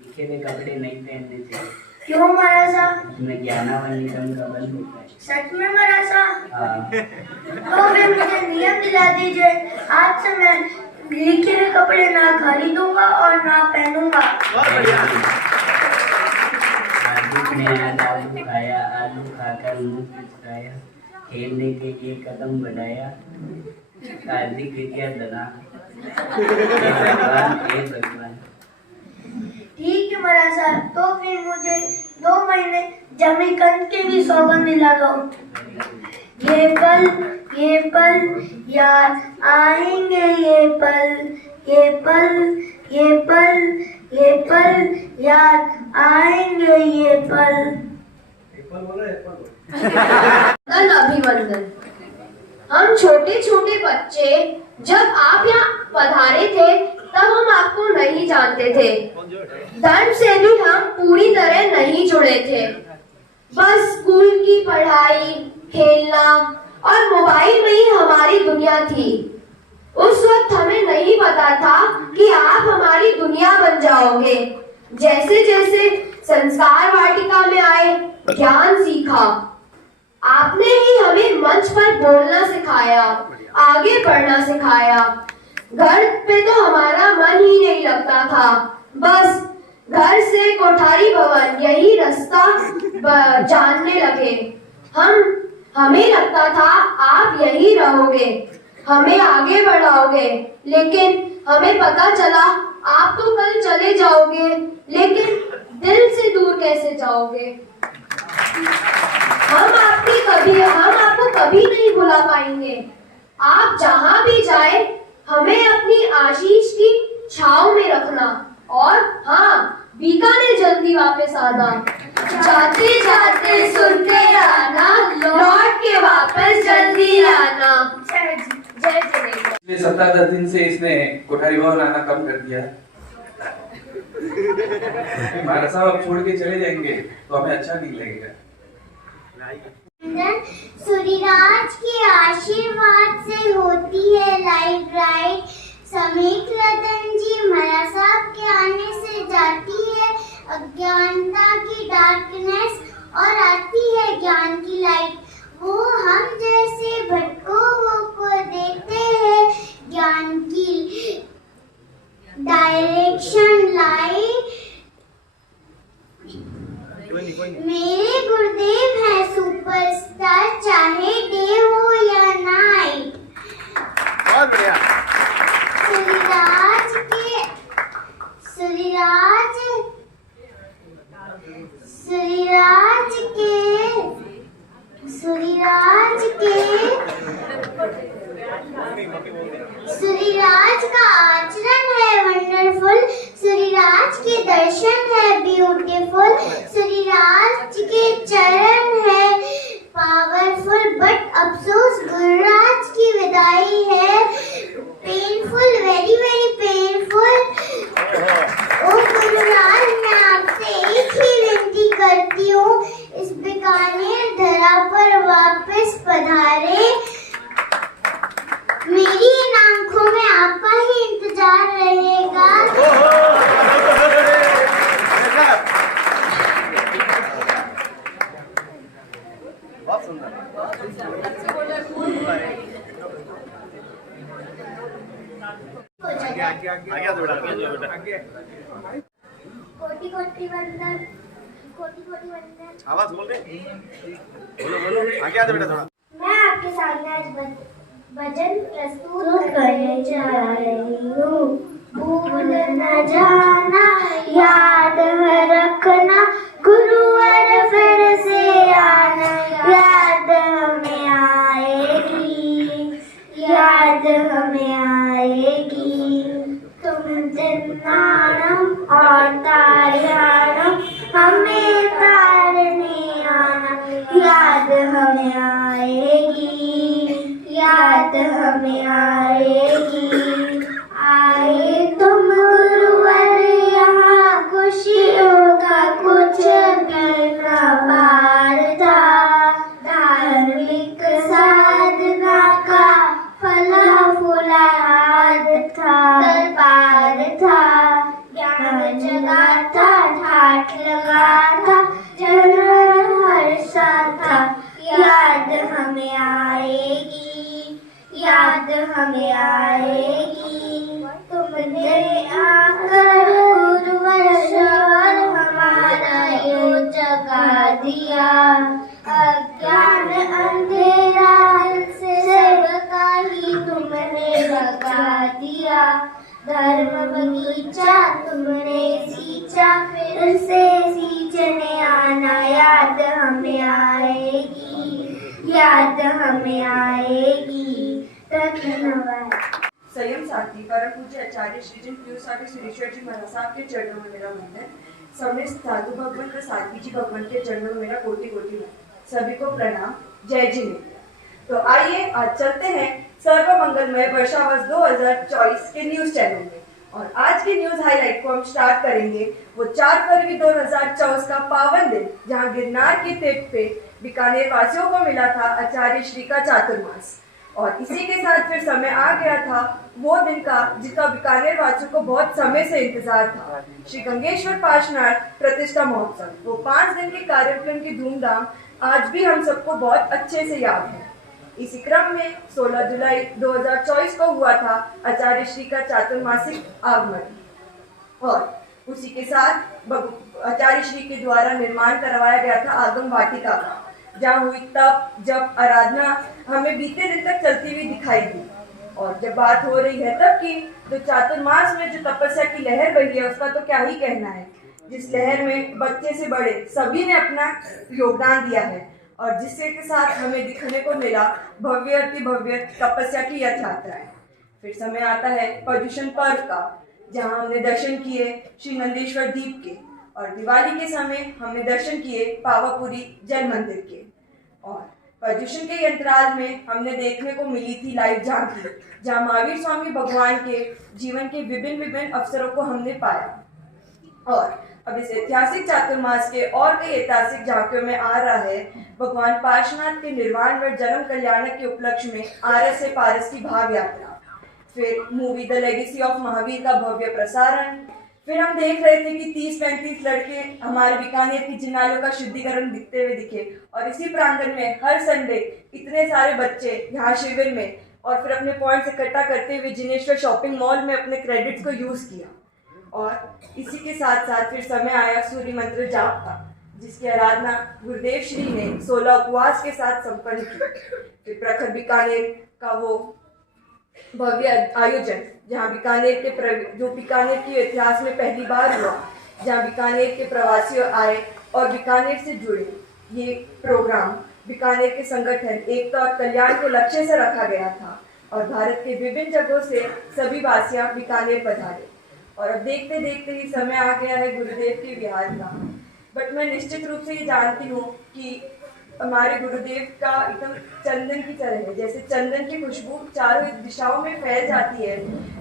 लिखे में कपड़े नहीं पहनने चाहिए। क्यों मरा? उसमें ज्ञानावलिकम का बल होता है। सच में मरा? तो फिर मुझे नियम दिला दीजिए, आज से मैं लिखे हुए कपड़े ना खरीदूंगा और ना पहनूंगा। ने आज आलू खाया, आलू खाकर मुंह पिचकाया, खेलने के लिए कदम बढ़ाया, हार्दिक विद्या दना। हे भगवान। ठीक है मरा साहब, तो फिर मुझे 2 महीने जमीकंद के भी सौगंध दिला दो। ये पल याद आएंगे, ये पल याद आएंगे, ये पल। अभिवंदन। हम छोटे छोटे बच्चे जब आप यहाँ पधारे थे तब हम आपको नहीं जानते थे। धर्म से भी हम पूरी तरह नहीं जुड़े थे। बस स्कूल की पढ़ाई, खेलना और मोबाइल में ही हमारी दुनिया थी। उस वक्त हमें नहीं पता था कि आप हमारी दुनिया बन जाओगे। जैसे जैसे संस्कार वाटिका में आए, ज्ञान सीखा। आपने ही हमें मंच पर बोलना सिखाया, आगे बढ़ना सिखाया। घर पे तो हमारा मन ही नहीं लगता था। बस घर से कोठारी भवन यही रास्ता जानने लगे। हमें लगता था आप यही रहोगे, हमें आगे बढ़ाओगे, लेकिन हमें पता चला आप तो कल चले जाओगे, लेकिन दिल से दूर कैसे जाओगे? हम आपको कभी नहीं भुला पाएंगे। आप जहां भी जाए हमें अपनी आशीष की छाव में रखना। और हाँ, बीकानेर जल्दी वापस आना। जाते जाते सुनते आना, लौट के वापस जल्दी आना। जय जिनेंद्र। पिछले सप्ताह 10 दिन से इसने कोठारी भवन आना कम कर दिया। महाराज साहब अब छोड़ के चले जाएंगे तो हमें अच्छा नहीं लगेगा। सूर्यराज के आशीर्वाद से होती है लाइफ राइट। समीक रतन जी महाराज साहब के आने से जाती है अज्ञानता की डार्कनेस और आती है ज्ञान की लाइट। वो हम जैसे भटकों को देते हैं ज्ञान की डायरेक्शन लाइट। मेरे गुरुदेव हैं सुपरस्टार, चाहे डे हो या नाइट। बहुत बढ़िया। सूर्यराज का आचरण है वंडरफुल, सूर्यराज के दर्शन है ब्यूटीफुल, सूर्यराज के चरण है पावरफुल। बट अफसोस गुरुराज की विदाई है पेनफुल, वेरी वेरी पेनफुल। ओ गुरुराज, मैं आपसे एक ही विनती करती हूँ, इस बीकानेर धरा पर वापस पधारे। मेरी इन आंखों में आपका ही इंतजार रहेगा। बहुत सुंदर। कोटि कोटि वंदन, कोटि कोटि वंदन। आवाज बोल रहे, बोलो आगे आ जाओ बेटा थोड़ा। मैं आपके सामने आज भजन प्रस्तुत करने जा रही हूँ। भूल न जाना, याद है रखना, गुरुवर फिर से आना, याद हमें आएगी, याद हमें आएगी। तुम जिन्नानम और तारियानम, हमें तारने आना, याद हमें आएगी, याद हमें आएगी। आए तुम गुरुवर यहाँ, खुशियों का कुछ करना पार था, धार्मिक साधना का फला फुलाद था, दरबार था, ज्ञान जगाता, ठाठ लगाता, जनन हर्षा था। याद हमें आएगी, याद हमें आएगी। तुमने आकर गुरुवर और हमारा यो जगा दिया, अज्ञान अंधेरा से सबका ही तुमने लगा दिया। धर्म बगीचा तुमने सींचा, फिर से सींचने आना, याद हमें आएगी, याद हमें आएगी। धन्यवाद। संयम सारथी परम पूज्य आचार्य श्री जिन पीयूष सागर सुरेश्वर जी महाराज साहब के चरणों में मेरा वंदन। समस्त साधु भगवान और साध्वी जी भगवान के चरणों में मेरा कोटि कोटि वंदन। सभी को प्रणाम, जय जिनेंद्र। तो आइए आज चलते हैं सर्व मंगलमय वर्षावस 2024 के न्यूज चैनल में। और आज की न्यूज हाईलाइट को हम स्टार्ट करेंगे वो 4 फरवरी 2024 का पावन दिन, जहां गिरनार की तीर्थ पे बीकानेर वासियों को मिला था आचार्य श्री का चातुर्मास। और इसी के साथ फिर समय आ गया था वो दिन का जिसका बीकानेर वासियों को बहुत समय से इंतजार था, श्री गंगेश्वर पाशनाथ प्रतिष्ठा महोत्सव। वो 5 दिन के कार्यक्रम की धूमधाम आज भी हम सबको बहुत अच्छे से याद है। इसी क्रम में 16 जुलाई 2024 को हुआ था आचार्य श्री का चातुर्मासिक आगमन। और उसी के साथ आचार्य श्री के द्वारा निर्माण करवाया गया था आगम वाटिका का, जहाँ हुई तप जप आराधना हमें बीते दिन तक चलती हुई दिखाई दी। और जब बात हो रही है तब की, तो चातुर्मास में जो तपस्या की लहर बही है उसका तो क्या ही कहना है, जिस लहर में बच्चे से बड़े सभी ने अपना योगदान दिया है और जिसके के साथ हमें दिखने को मिला भव्य अति भव्य तपस्या की यथ यात्राएं। फिर समय आता है पर्युषण पर्व का, जहां हमने दर्शन किए श्री नंदेश्वर दीप के, और दिवाली के समय हमने दर्शन किए पावापुरी जल मंदिर के। और पर्युषण के अंतराल में हमने देखने को मिली थी लाइव झांकी, जहाँ महावीर स्वामी भगवान के जीवन के विभिन्न अवसरों को हमने पाया। और अब इस ऐतिहासिक चातुर्मास के और कई ऐतिहासिक झांकियों में आ रहा है भगवान पार्श्वनाथ के निर्वाण व जन्म कल्याणक के उपलक्ष्य में आरस से पारस की भाव यात्रा, फिर movie the legacy of Mahavir का भव्य प्रसारण। फिर हम देख रहे थे कि 30-35 लड़के हमारे बीकानेर की जिनालों का शुद्धिकरण दिखते हुए दिखे, और इसी प्रांगण में हर संडे इतने सारे बच्चे यहाँ शिविर में और फिर अपने पॉइंट्स इकट्ठा करते हुए जिनेश्वर शॉपिंग मॉल में अपने क्रेडिट्स को यूज किया। और इसी के साथ साथ फिर समय आया सूर्य मंत्र जाप का, जिसकी आराधना गुरुदेव श्री ने 16 उपवास के साथ संपन्न की। फिर प्रखर बीकानेर का वो भव्य आयोजन, जहाँ बीकानेर के इतिहास में पहली बार हुआ, जहाँ बीकानेर के प्रवासी आए और बीकानेर से जुड़े। ये प्रोग्राम बीकानेर के संगठन एकता और कल्याण को लक्ष्य से रखा गया था और भारत के विभिन्न जगहों से सभी वासियां बीकानेर पधारे। और अब देखते देखते ही समय आ गया है गुरुदेव के विहार का। बट मैं निश्चित रूप से ये जानती हूँ कि हमारे गुरुदेव का एकदम चंदन की तरह है, जैसे चंदन की खुशबू चारों दिशाओं में फैल जाती है,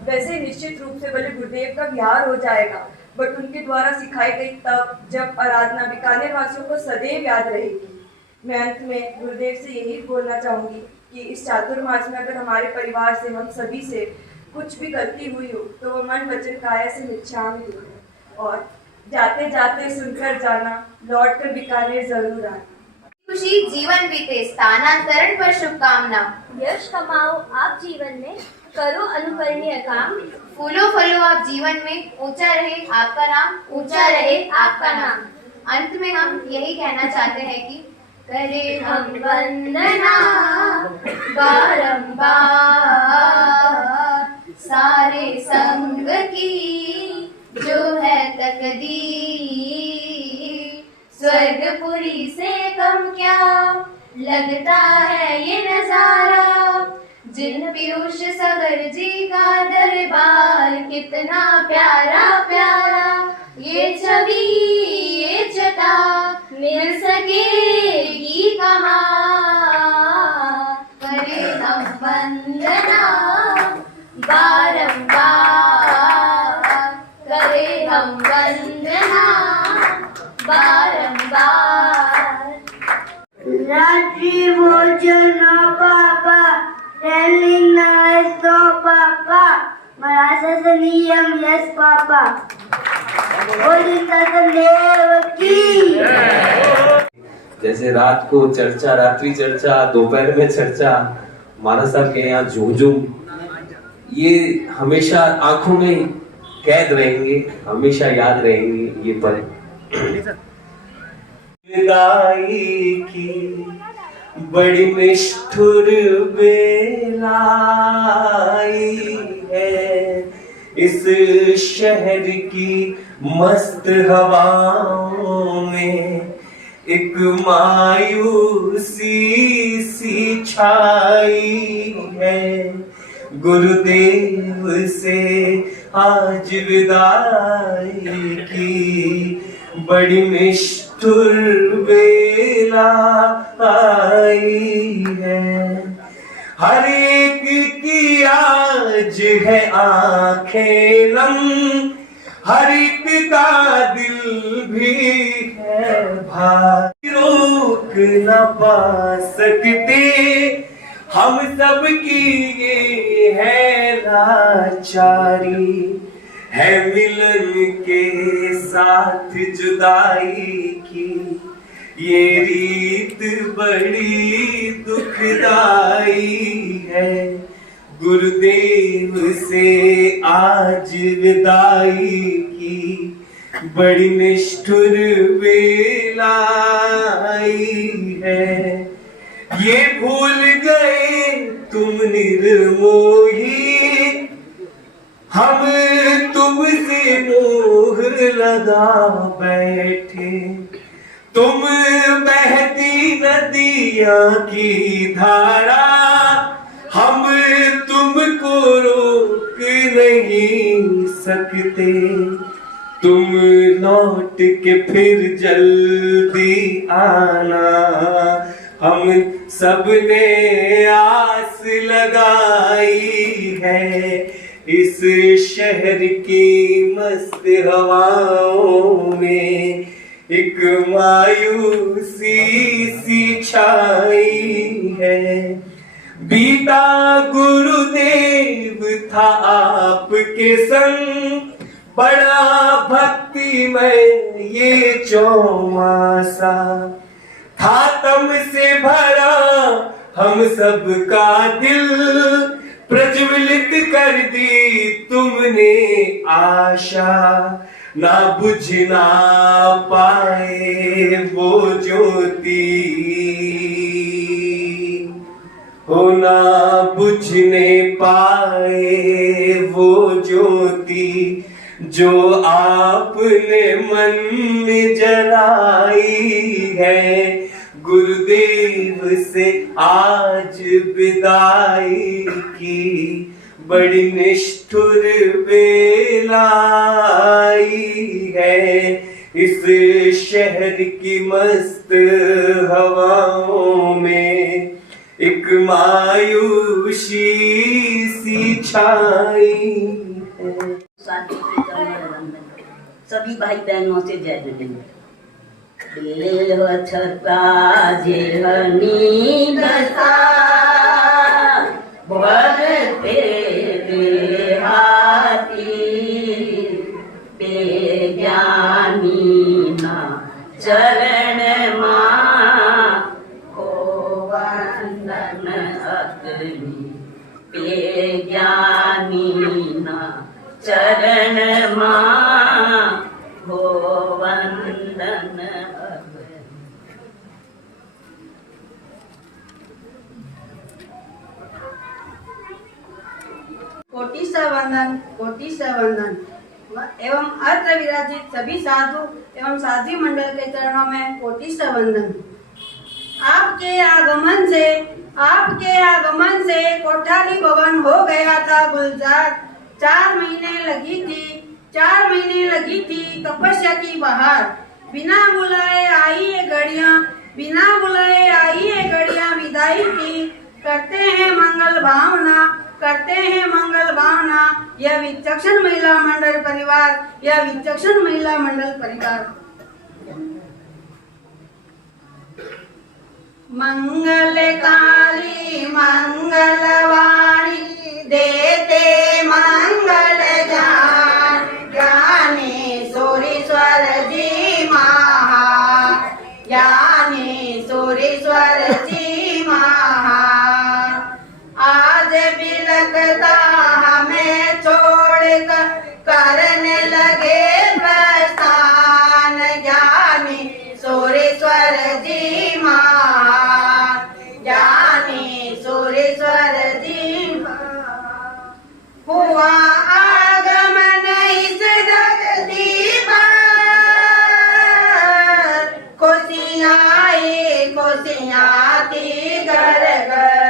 वैसे निश्चित रूप से भले गुरुदेव का विहार हो जाएगा, बट उनके द्वारा सिखाई गई तब जब आराधना बीकानेर वासियों को सदैव याद रहेगी। मैं अंत में गुरुदेव से यही बोलना चाहूँगी कि इस चातुर्मास में अगर हमारे परिवार से, हम सभी से कुछ भी गलती हुई हो तो वो मन वचन काया से मिच्छामि दुक्कड़म, और जाते जाते सुनकर जाना, लौट कर बीकानेर जरूर आना। खुशी जीवन बीते, स्थानांतरण पर शुभकामना। यश कमाओ आप जीवन में, करो अनुकरणीय काम, फूलो फलो आप जीवन में, ऊंचा रहे आपका नाम, ऊंचा रहे आपका नाम। अंत में हम यही कहना चाहते हैं कि करे हम वंदना बारंबार सारे संग की जो है तकदीर, स्वर्गपुरी से कम क्या लगता है ये नजारा, जिन पीयूष सागर जी का दरबार कितना प्यारा प्यारा, ये छवि ये जता मिल सकेगी कहाँ, करे हम वंदना बारंबार, करे हम वंदना बारंबार। रात्रि भोजन पापा, telling nice no papa, Marasa नियम यस पापा, बोली सदैव की। जैसे रात को चर्चा, रात्रि चर्चा, दोपहर में चर्चा, महाराज साहब के यहाँ झुमझुम, ये हमेशा आंखों में कैद रहेंगे, हमेशा याद रहेंगे ये पल। विदाई की बड़ी निष्ठुर बेलाई है, इस शहर की मस्त हवाओं में एक मायूसी सी छाई है, गुरुदेव से आज विदाई की बड़ी निष्ठुर बेला आई है, हर एक की आज है आंखें नम, हर एक का दिल भी है भारी, रोक न पा सकते हम सब की ये है लाचारी, है मिलन के साथ जुदाई की ये रीत बड़ी दुखदाई है, गुरुदेव से आज विदाई की बड़ी निष्ठुर बेला आई है, ये भूल गए तुम निर्मोही, हम तुमसे मोह लगा बैठे। तुम बहती नदियां की धारा, हम तुमको रोक नहीं सकते। तुम लौट के फिर जल्दी आना, हम सबने आस लगाई है। इस शहर की मस्त हवाओं में एक मायूसी सी छाई है। बीता गुरुदेव था आपके संग, बड़ा भक्तिमय ये चौमासा था। तम से भरा हम सबका दिल, प्रज्वलित कर दी तुमने आशा। ना बुझ ना पाए वो ज्योति, हो ना बुझने पाए वो ज्योति, जो आपने मन में जलाई है। गुरुदेव से आज विदाई की बड़ी निष्ठुर बेला आई है। इस शहर की मस्त हवाओं में एक मायूसी सी छाई है। सभी भाई बहनों से जय जिनेंद्र। छता जेहनी दशा भर तेरे हाथी, पे ज्ञानी ना चरण मां को वंदन अग्नि। पे ज्ञानी ना चरण मां हो वंदन। कोटि से वंदन एवं अत्र विराजित सभी साधु एवं साध्वी मंडल के चरणों में कोटि से वंदन। आपके आगमन से कोठारी भवन हो गया था गुलजार। 4 महीने लगी थी तपस्या की बहार। बिना बुलाए आई ये घड़ियां विदाई की। करते हैं मंगल भावना यह विचक्षण महिला मंडल परिवार। मंगलकारी मंगलवाणी देते मंगल ज्ञानेश्वरीश्वर जी महा, ज्ञानेश्वरीश्वर जी महा। आज बिलकता हमें छोड़कर करने लगे प्रस्थान, ज्ञानेश्वरीश्वर जी महा, ज्ञानेश्वरीश्वर जी महा। हुआ आगमन इस धरती पर, खुशियाँ थी घर घर।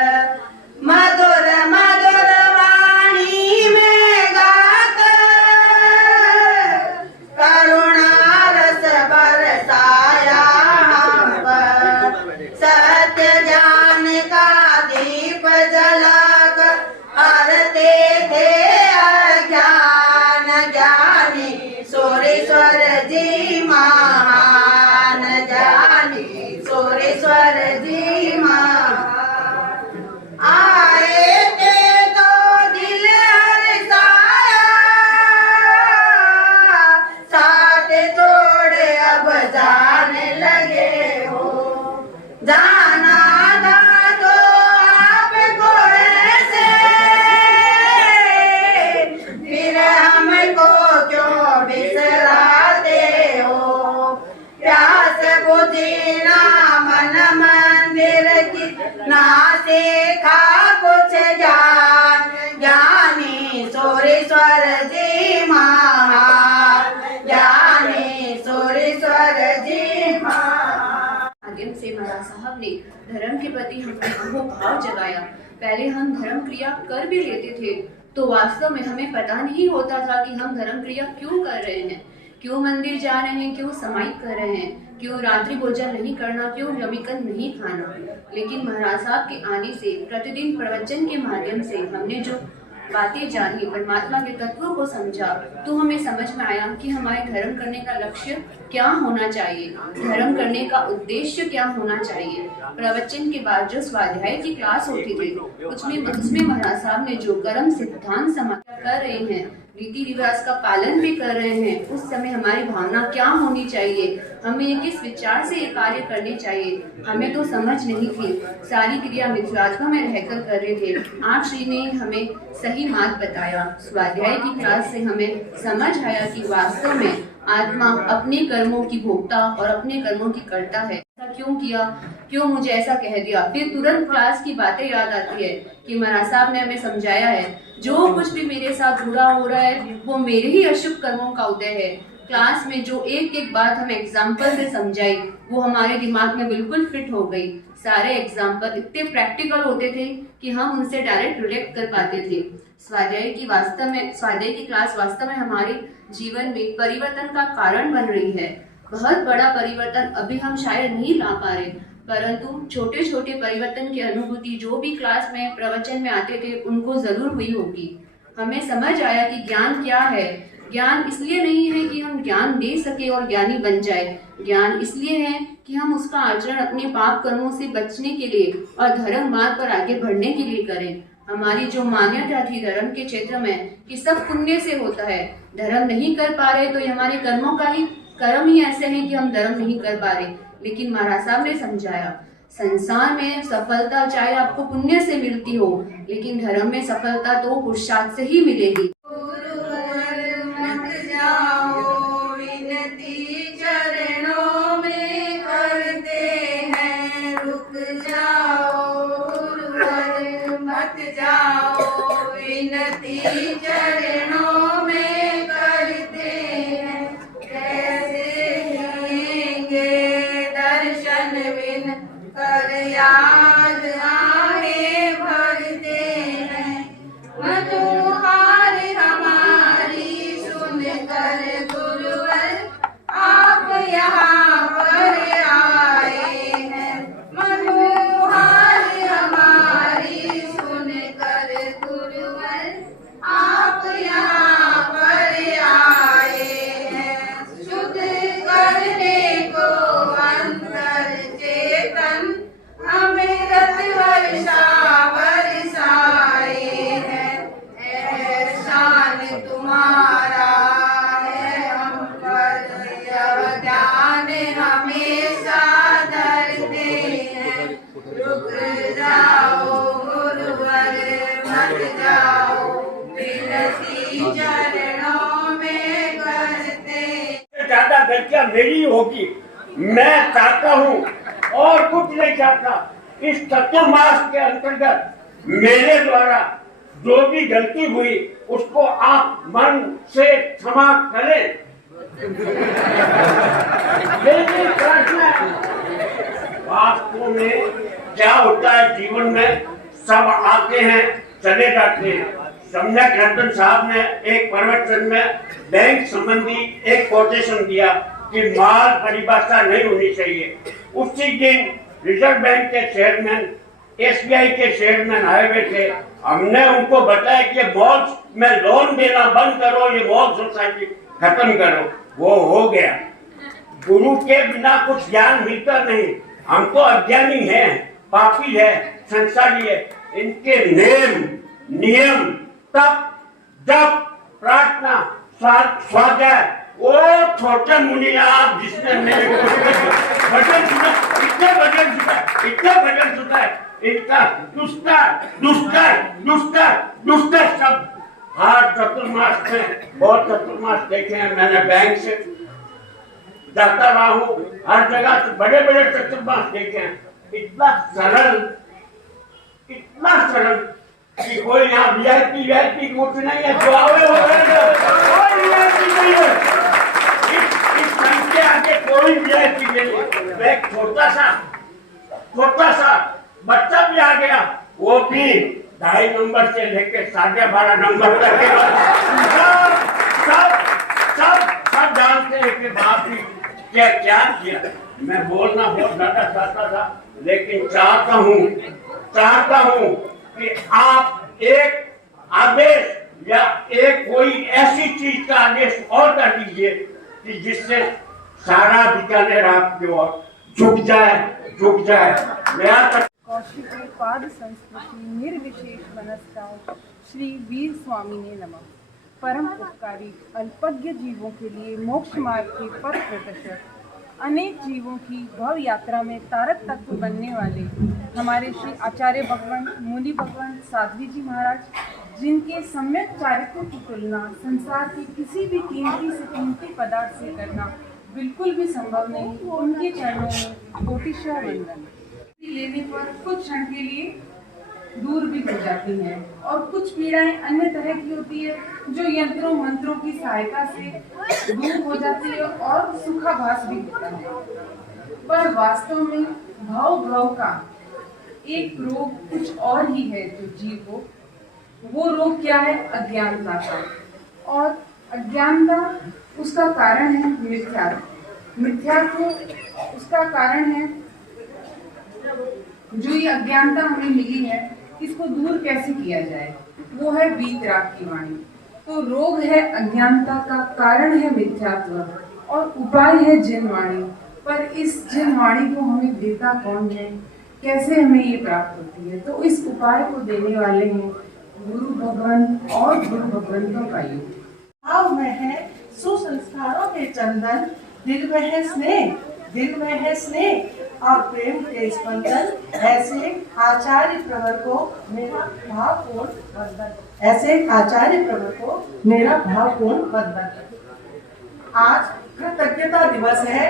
मधुर मधुर वाणी में गाकर करुणा रस बरसाया हम पर। सत्य ज्ञान का दीप जलाकर हरते थे अज्ञान, ज्ञानेश्वरीश्वर जी महान, ज्ञानेश्वरीश्वर जी महान। आए थे तो दिल हर्षाया, साथ छोड़े अब जाने लगे हो। जाना था तो आपको ऐसे, फिर हमको क्यों बिसराते हो। प्यास बुझी ना मन मंदिर की, ना सीखा कुछ माध्यम से महाराज साहब ने धर्म के प्रति हमें वो भाव जगाया। पहले हम धर्म क्रिया कर भी लेते थे तो वास्तव में हमें पता नहीं होता था कि हम धर्म क्रिया क्यों कर रहे हैं, क्यों मंदिर जा रहे हैं, क्यों समाहित कर रहे हैं, क्यों रात्रि भोजन नहीं करना, क्यों रमिकन नहीं खाना। लेकिन महाराज साहब के आने से प्रतिदिन प्रवचन के माध्यम से हमने जो बातें जानी, परमात्मा के तत्वों को समझा, तो हमें समझ में आया कि हमारे धर्म करने का लक्ष्य क्या होना चाहिए, धर्म करने का उद्देश्य क्या होना चाहिए। प्रवचन के बाद जो स्वाध्याय की क्लास होती थी उसमें महाराज साहब ने जो कर्म सिद्धांत समाप्त कर रहे हैं, रीति रिवाज का पालन भी कर रहे हैं, उस समय हमारी भावना क्या होनी चाहिए, हमें किस विचार से ये कार्य करने चाहिए, हमें तो समझ नहीं थी। सारी क्रिया मिथ्यात्मा में रहकर कर रहे थे। आप श्री ने हमें सही मार्ग बताया। स्वाध्याय की क्लास से हमें समझ आया कि वास्तव में आत्मा अपने कर्मों की भोक्ता और अपने कर्मों की करता है। ऐसा क्यों किया, क्यों मुझे ऐसा कह दिया। फिर तुरंत क्लास की बातें याद आती है कि महाराज साहब ने हमें समझाया है जो कुछ भी मेरे साथ बुरा हो रहा है वो मेरे ही अशुभ कर्मों का उदय है। क्लास में जो एक एक बात हमें एग्जाम्पल से समझाई वो हमारे दिमाग में बिल्कुल फिट हो गई। सारे एग्जाम्पल इतने प्रैक्टिकल होते थे कि हम उनसे डायरेक्ट रिलेट कर पाते थे। स्वाध्याय की क्लास वास्तव में हमारे जीवन में परिवर्तन का कारण बन रही है। बहुत बड़ा परिवर्तन अभी हम शायद नहीं ला पा रहे, परंतु छोटे छोटे परिवर्तन की अनुभूति जो भी क्लास में प्रवचन में आते थे उनको जरूर हुई होगी। हमें समझ आया कि ज्ञान क्या है। ज्ञान इसलिए नहीं है कि हम ज्ञान दे सके और ज्ञानी बन जाए, ज्ञान इसलिए है कि हम उसका आचरण अपने पाप कर्मों से बचने के लिए और धर्म मार्ग पर आगे बढ़ने के लिए करें। हमारी जो मान्यता थी धर्म के क्षेत्र में कि सब पुण्य से होता है, धर्म नहीं कर पा रहे तो ये हमारे कर्म ही ऐसे हैं कि हम धर्म नहीं कर पा रहे। लेकिन महाराज साहब ने समझाया संसार में सफलता चाहे आपको पुण्य से मिलती हो, लेकिन धर्म में सफलता तो पुरुषार्थ से ही मिलेगी। विनती चरणों में करते हैं, कैसे लेंगे दर्शन बिन कर याद आए भरते हैं। मनोहार हमारी सुन कर गुरुवर आप यहाँ पर आए हैं। मनोहार हमारी सुन कर आप यहाँ पर आए हैं। शुद्ध करने को अंतर चेतन अमृत वर्षा बरसाए हैं। एहसान तुम्हारा है हम पर, यह ध्यान हमेशा धरते हैं। रुक जाओ गुरुवर मत जाओ, चरणों में करते। ज्यादा गलतियां मेरी होगी, मैं चाहता हूँ और कुछ नहीं चाहता। इस चतुर्मास के अंतर्गत मेरे द्वारा जो भी गलती हुई उसको आप मन से क्षमा करें। लेकिन प्रार्थना वास्तव में क्या होता है जीवन में, सब आते हैं चले जाते हैं। सम्यक रतन साहब ने एक प्रवचन में बैंक संबंधी एक कोटेशन दिया कि माल परिभाषा नहीं होनी चाहिए। उसी दिन रिजर्व बैंक के चेयरमैन, एसबीआई के चेयरमैन आए हुए थे। हमने उनको बताया कि मॉल में लोन देना बंद करो, ये मॉल सोसाइटी खत्म करो। वो हो गया। गुरु के बिना कुछ ज्ञान मिलता नहीं। हम तो अज्ञानी हैं, पापी है, संसारी है। इनके नियम तप, जप, प्रार्थना, स्वाध्याय, वो छोटे मुनि आप जिसने मेरे भजन सुना, इतने भजन सुना है, इनका दुष्कर शब्द हर चतुर्मास में, बहुत चतुर्मास देखे हैं मैंने। बैंक से जाता रहा हूँ, हर जगह से बड़े बड़े चतुर्मास देखे हैं। इतना सरल कि कोई यहाँ वीआईपी कुछ नहीं है, जो आवे हो कोई वीआईपी नहीं है। इस संख्या आगे कोई वीआईपी नहीं है। मैं छोटा सा छोटा सा बच्चा भी आ गया, वो भी 2.5 नंबर से लेके 12.5 नंबर तक के सब जानते हैं कि बाप ने क्या क्या किया। मैं बोलना बहुत ज्यादा चाहता था, लेकिन चाहता हूँ कि आप एक आदेश या एक कोई ऐसी चीज का आदेश और कर दीजिए कि जिससे सारा बीकानेर आपकी ओर झुक जाए। कौशिकी पाद संस्कृति निर्विशेष मनस्कार श्री वीर स्वामी ने नमः। परम उपकारी अल्पज्ञ जीवों के लिए मोक्ष मार्ग के पथ प्रदर्शक, अनेक जीवों की भव यात्रा में तारक तत्व बनने वाले हमारे श्री आचार्य भगवान मुनि भगवान साध्वी जी महाराज, जिनके सम्यक चारित्र की तुलना संसार के किसी भी कीमती से कीमती पदार्थ से करना बिल्कुल भी संभव नहीं, उनके चरणों में कोटिशः वंदन। लेने पर कुछ क्षण के लिए दूर भी हो जाती हैं और कुछ पीड़ाएं अन्य तरह की होती है जो यंत्रों मंत्रों की सहायता से दूर हो जाती है और सुखाभास भी होता है। पर वास्तव में भाव का एक रोग कुछ और ही है जो जीव को, वो रोग क्या है? अज्ञानता का। और अज्ञानता उसका कारण है मिथ्यात्व उसका कारण है। जो ये अज्ञानता हमें मिली है, इसको दूर कैसे किया जाए? वो है वीतराग की वाणी। तो रोग है अज्ञानता का, कारण है मिथ्यात्व और उपाय है जिन वाणी। पर इस जिन वाणी को हमें देता कौन है? कैसे हमें ये प्राप्त होती है? तो इस उपाय को देने वाले हैं गुरु भगवान और गुरु भगवंतों का युग। भाव में है सुसंस्कारों के चंदन, दिल में है स्नेह और प्रेम के स्पंदन। ऐसे आचार्य प्रवर को मेरा भावपूर्ण वंदन। आज कृतज्ञता दिवस है।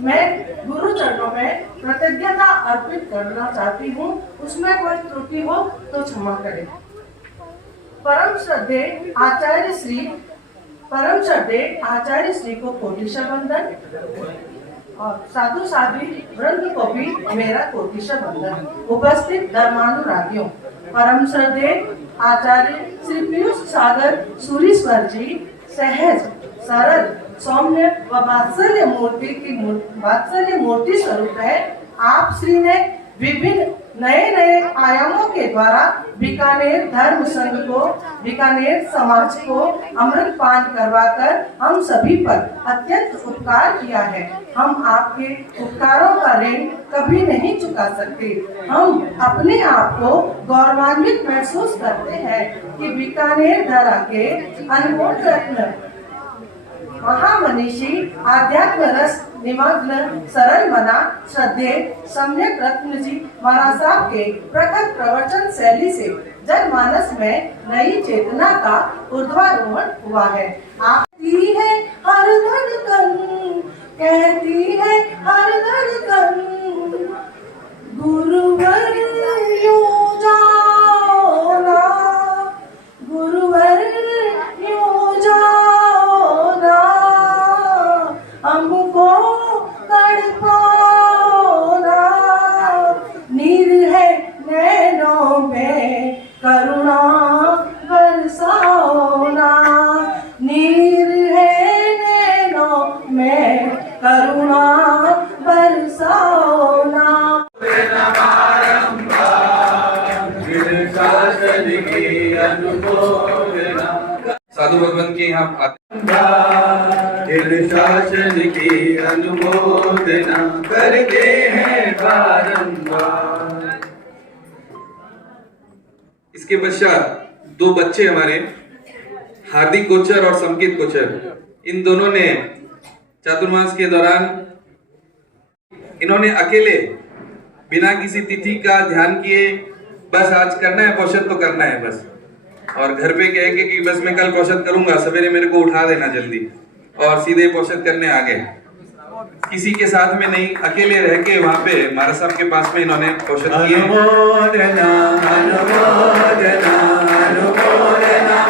मैं गुरु चरणों में कृतज्ञता अर्पित करना चाहती हूँ। उसमें कोई त्रुटि हो तो क्षमा करें। परम श्रद्धेय आचार्य श्री को कोटिशः वंदन और साधु साध्वी वृंद को भी मेरा कोटिशः वंदन। उपस्थित धर्मानुरागियों, परम श्रद्धेय आचार्य श्री पीयूष सागर सूरीश्वर जी सहज, सरल, सौम्य व वात्सल्य मूर्ति स्वरूप है। आप श्री ने विभिन्न नए आयामों के द्वारा बीकानेर धर्म संघ को, बीकानेर समाज को अमृत पान करवाकर हम सभी पर अत्यंत उपकार किया है। हम आपके उपकारों का ऋण कभी नहीं चुका सकते। हम अपने आप को गौरवान्वित महसूस करते हैं कि बीकानेर धरा के अनमोल रत्न महामनीषी आध्यात्म रस निमग्न सरल मना श्रद्धेय सम्यक रत्न जी महाराज साहब के प्रखर प्रवचन शैली से जनमानस में नई चेतना का ऊर्ध्वारोहण हुआ है। आपकी है हर धड़कन, कहती है हर धड़कन, गुरुवर यूं जाओ ना, गुरुवर यूं जाओ ना, हमको तड़पाओ ना, नीर है नैनों में करुणा बरसाओ ना, नीर है नैनों में करुणा बरसाओ ना। साधु भगवान के यहाँ शासन की अनुमोदना करते हैं बारंबार। इसके पश्चात 2 बच्चे हमारे हार्दिक कोचर और संकेत कोचर, इन दोनों ने चातुर्मास के दौरान इन्होंने अकेले बिना किसी तिथि का ध्यान किए बस आज करना है पोषण तो करना है बस, और घर पे कह के कि बस मैं कल पोषण करूंगा, सवेरे मेरे को उठा देना जल्दी, और सीधे पोषण करने आ गए। किसी के साथ में नहीं, अकेले रह के वहां पे महाराज साहब के पास में इन्होंने पोषण किए। अनुमोदना अनुमोदना अनुमोदना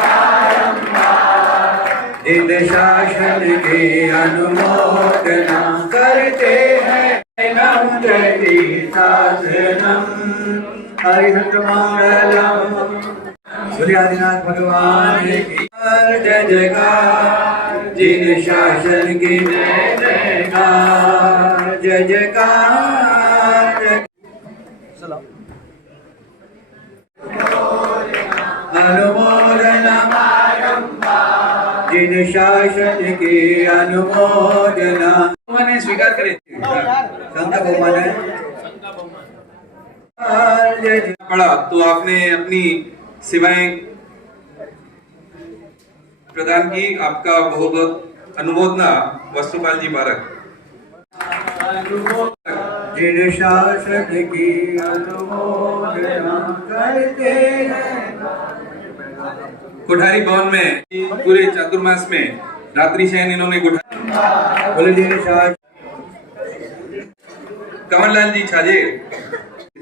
इन शासन की अनुमोदना करते हैं शरणं जयति शासनं हरिहत मंगलम। बोले आदिनाथ भगवान की जय जयकार, जिन शासन की जय जयकार, जय जयकार। अनुमोदन जिन शासन की अनुमोदना। मैंने स्वीकार करे शंकर भगवान है पढ़ा तो आपने अपनी सेवाएं प्रदान की। आपका बहुत बहुत अनुमोदना वस्तुपाल जी बारक। जिन शासन की अनुमोदना करते हैं। कोठारी भवन में पूरे चातुर्मास में रात्रि शयन इन्होंने बोले जिन शासन कमललाल जी छाजे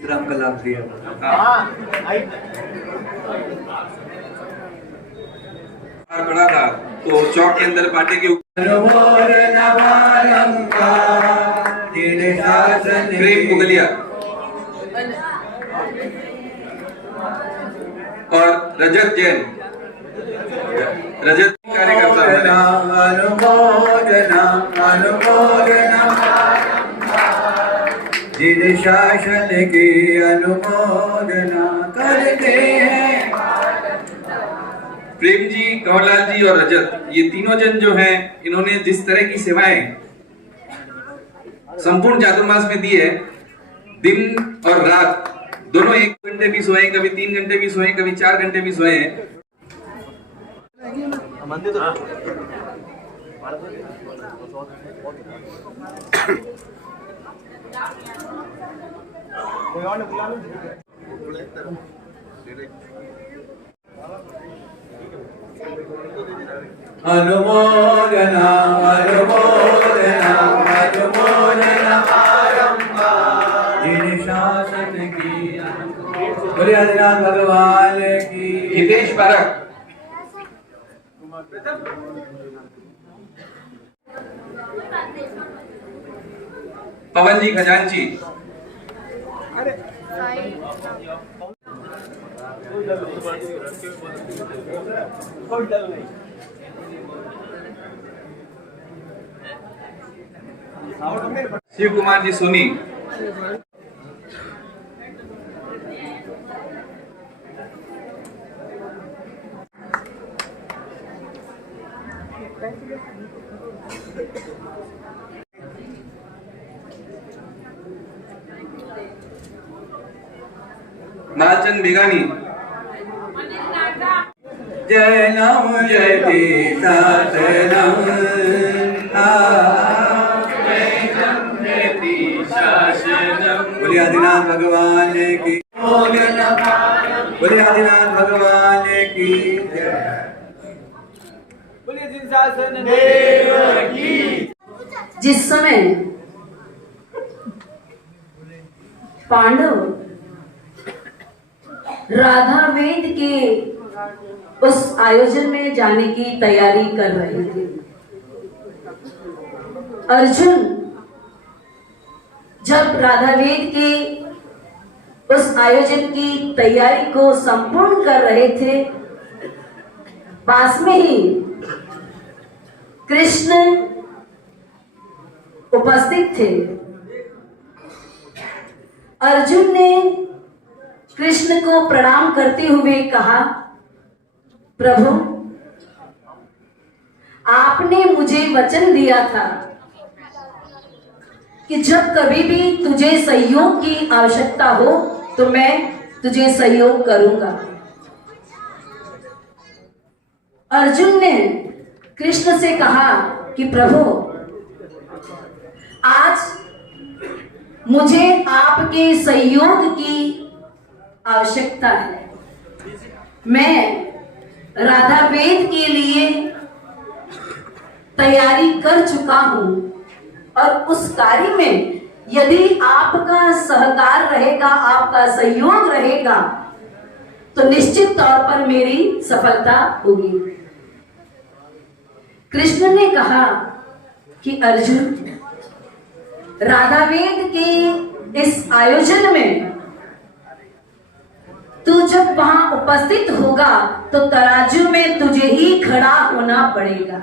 राम का लाभ दिया। पड़ा था तो चौक के अंदर पाटे के प्रेम पुगलिया और रजत जैन, रजत कार्यकर्ता जिन शासन की अनुमोदना करते हैं। प्रेम जी, कंवरलाल जी और रजत, ये तीनों जन जो हैं, इन्होंने जिस तरह की सेवाएं संपूर्ण चातुर्मास में दी है, दिन और रात दोनों 1 घंटे भी सोए, कभी 3 घंटे भी सोए, कभी 4 घंटे भी सोए। अनुमोदना अनुमोदना अनुमोदना जिन शासन की। बोले आदिनाथ भगवान की। हितेश पारक, पवन जी खजांची, शिव कुमार जी सोनी, नालचंद बेगानी, जय नम जयति शासनम बोले आदिनाथ भगवान की। बोले आदिनाथ भगवान की। बोले जिन शासन देव की। जिस समय पांडव राधा वेद के उस आयोजन में जाने की तैयारी कर रहे थे, अर्जुन जब राधा वेद के उस आयोजन की तैयारी को संपूर्ण कर रहे थे, पास में ही कृष्ण उपस्थित थे। अर्जुन ने कृष्ण को प्रणाम करते हुए कहा, प्रभु, आपने मुझे वचन दिया था कि जब कभी भी तुझे सहयोग की आवश्यकता हो तो मैं तुझे सहयोग करूंगा। अर्जुन ने कृष्ण से कहा कि प्रभु, आज मुझे आपके सहयोग की आवश्यकता है। मैं राधा वेद के लिए तैयारी कर चुका हूं और उस कार्य में यदि आपका सहकार रहेगा, आपका सहयोग रहेगा, तो निश्चित तौर पर मेरी सफलता होगी। कृष्ण ने कहा कि अर्जुन, राधा वेद के इस आयोजन में तू जब वहां उपस्थित होगा तो तराजू में तुझे ही खड़ा होना पड़ेगा।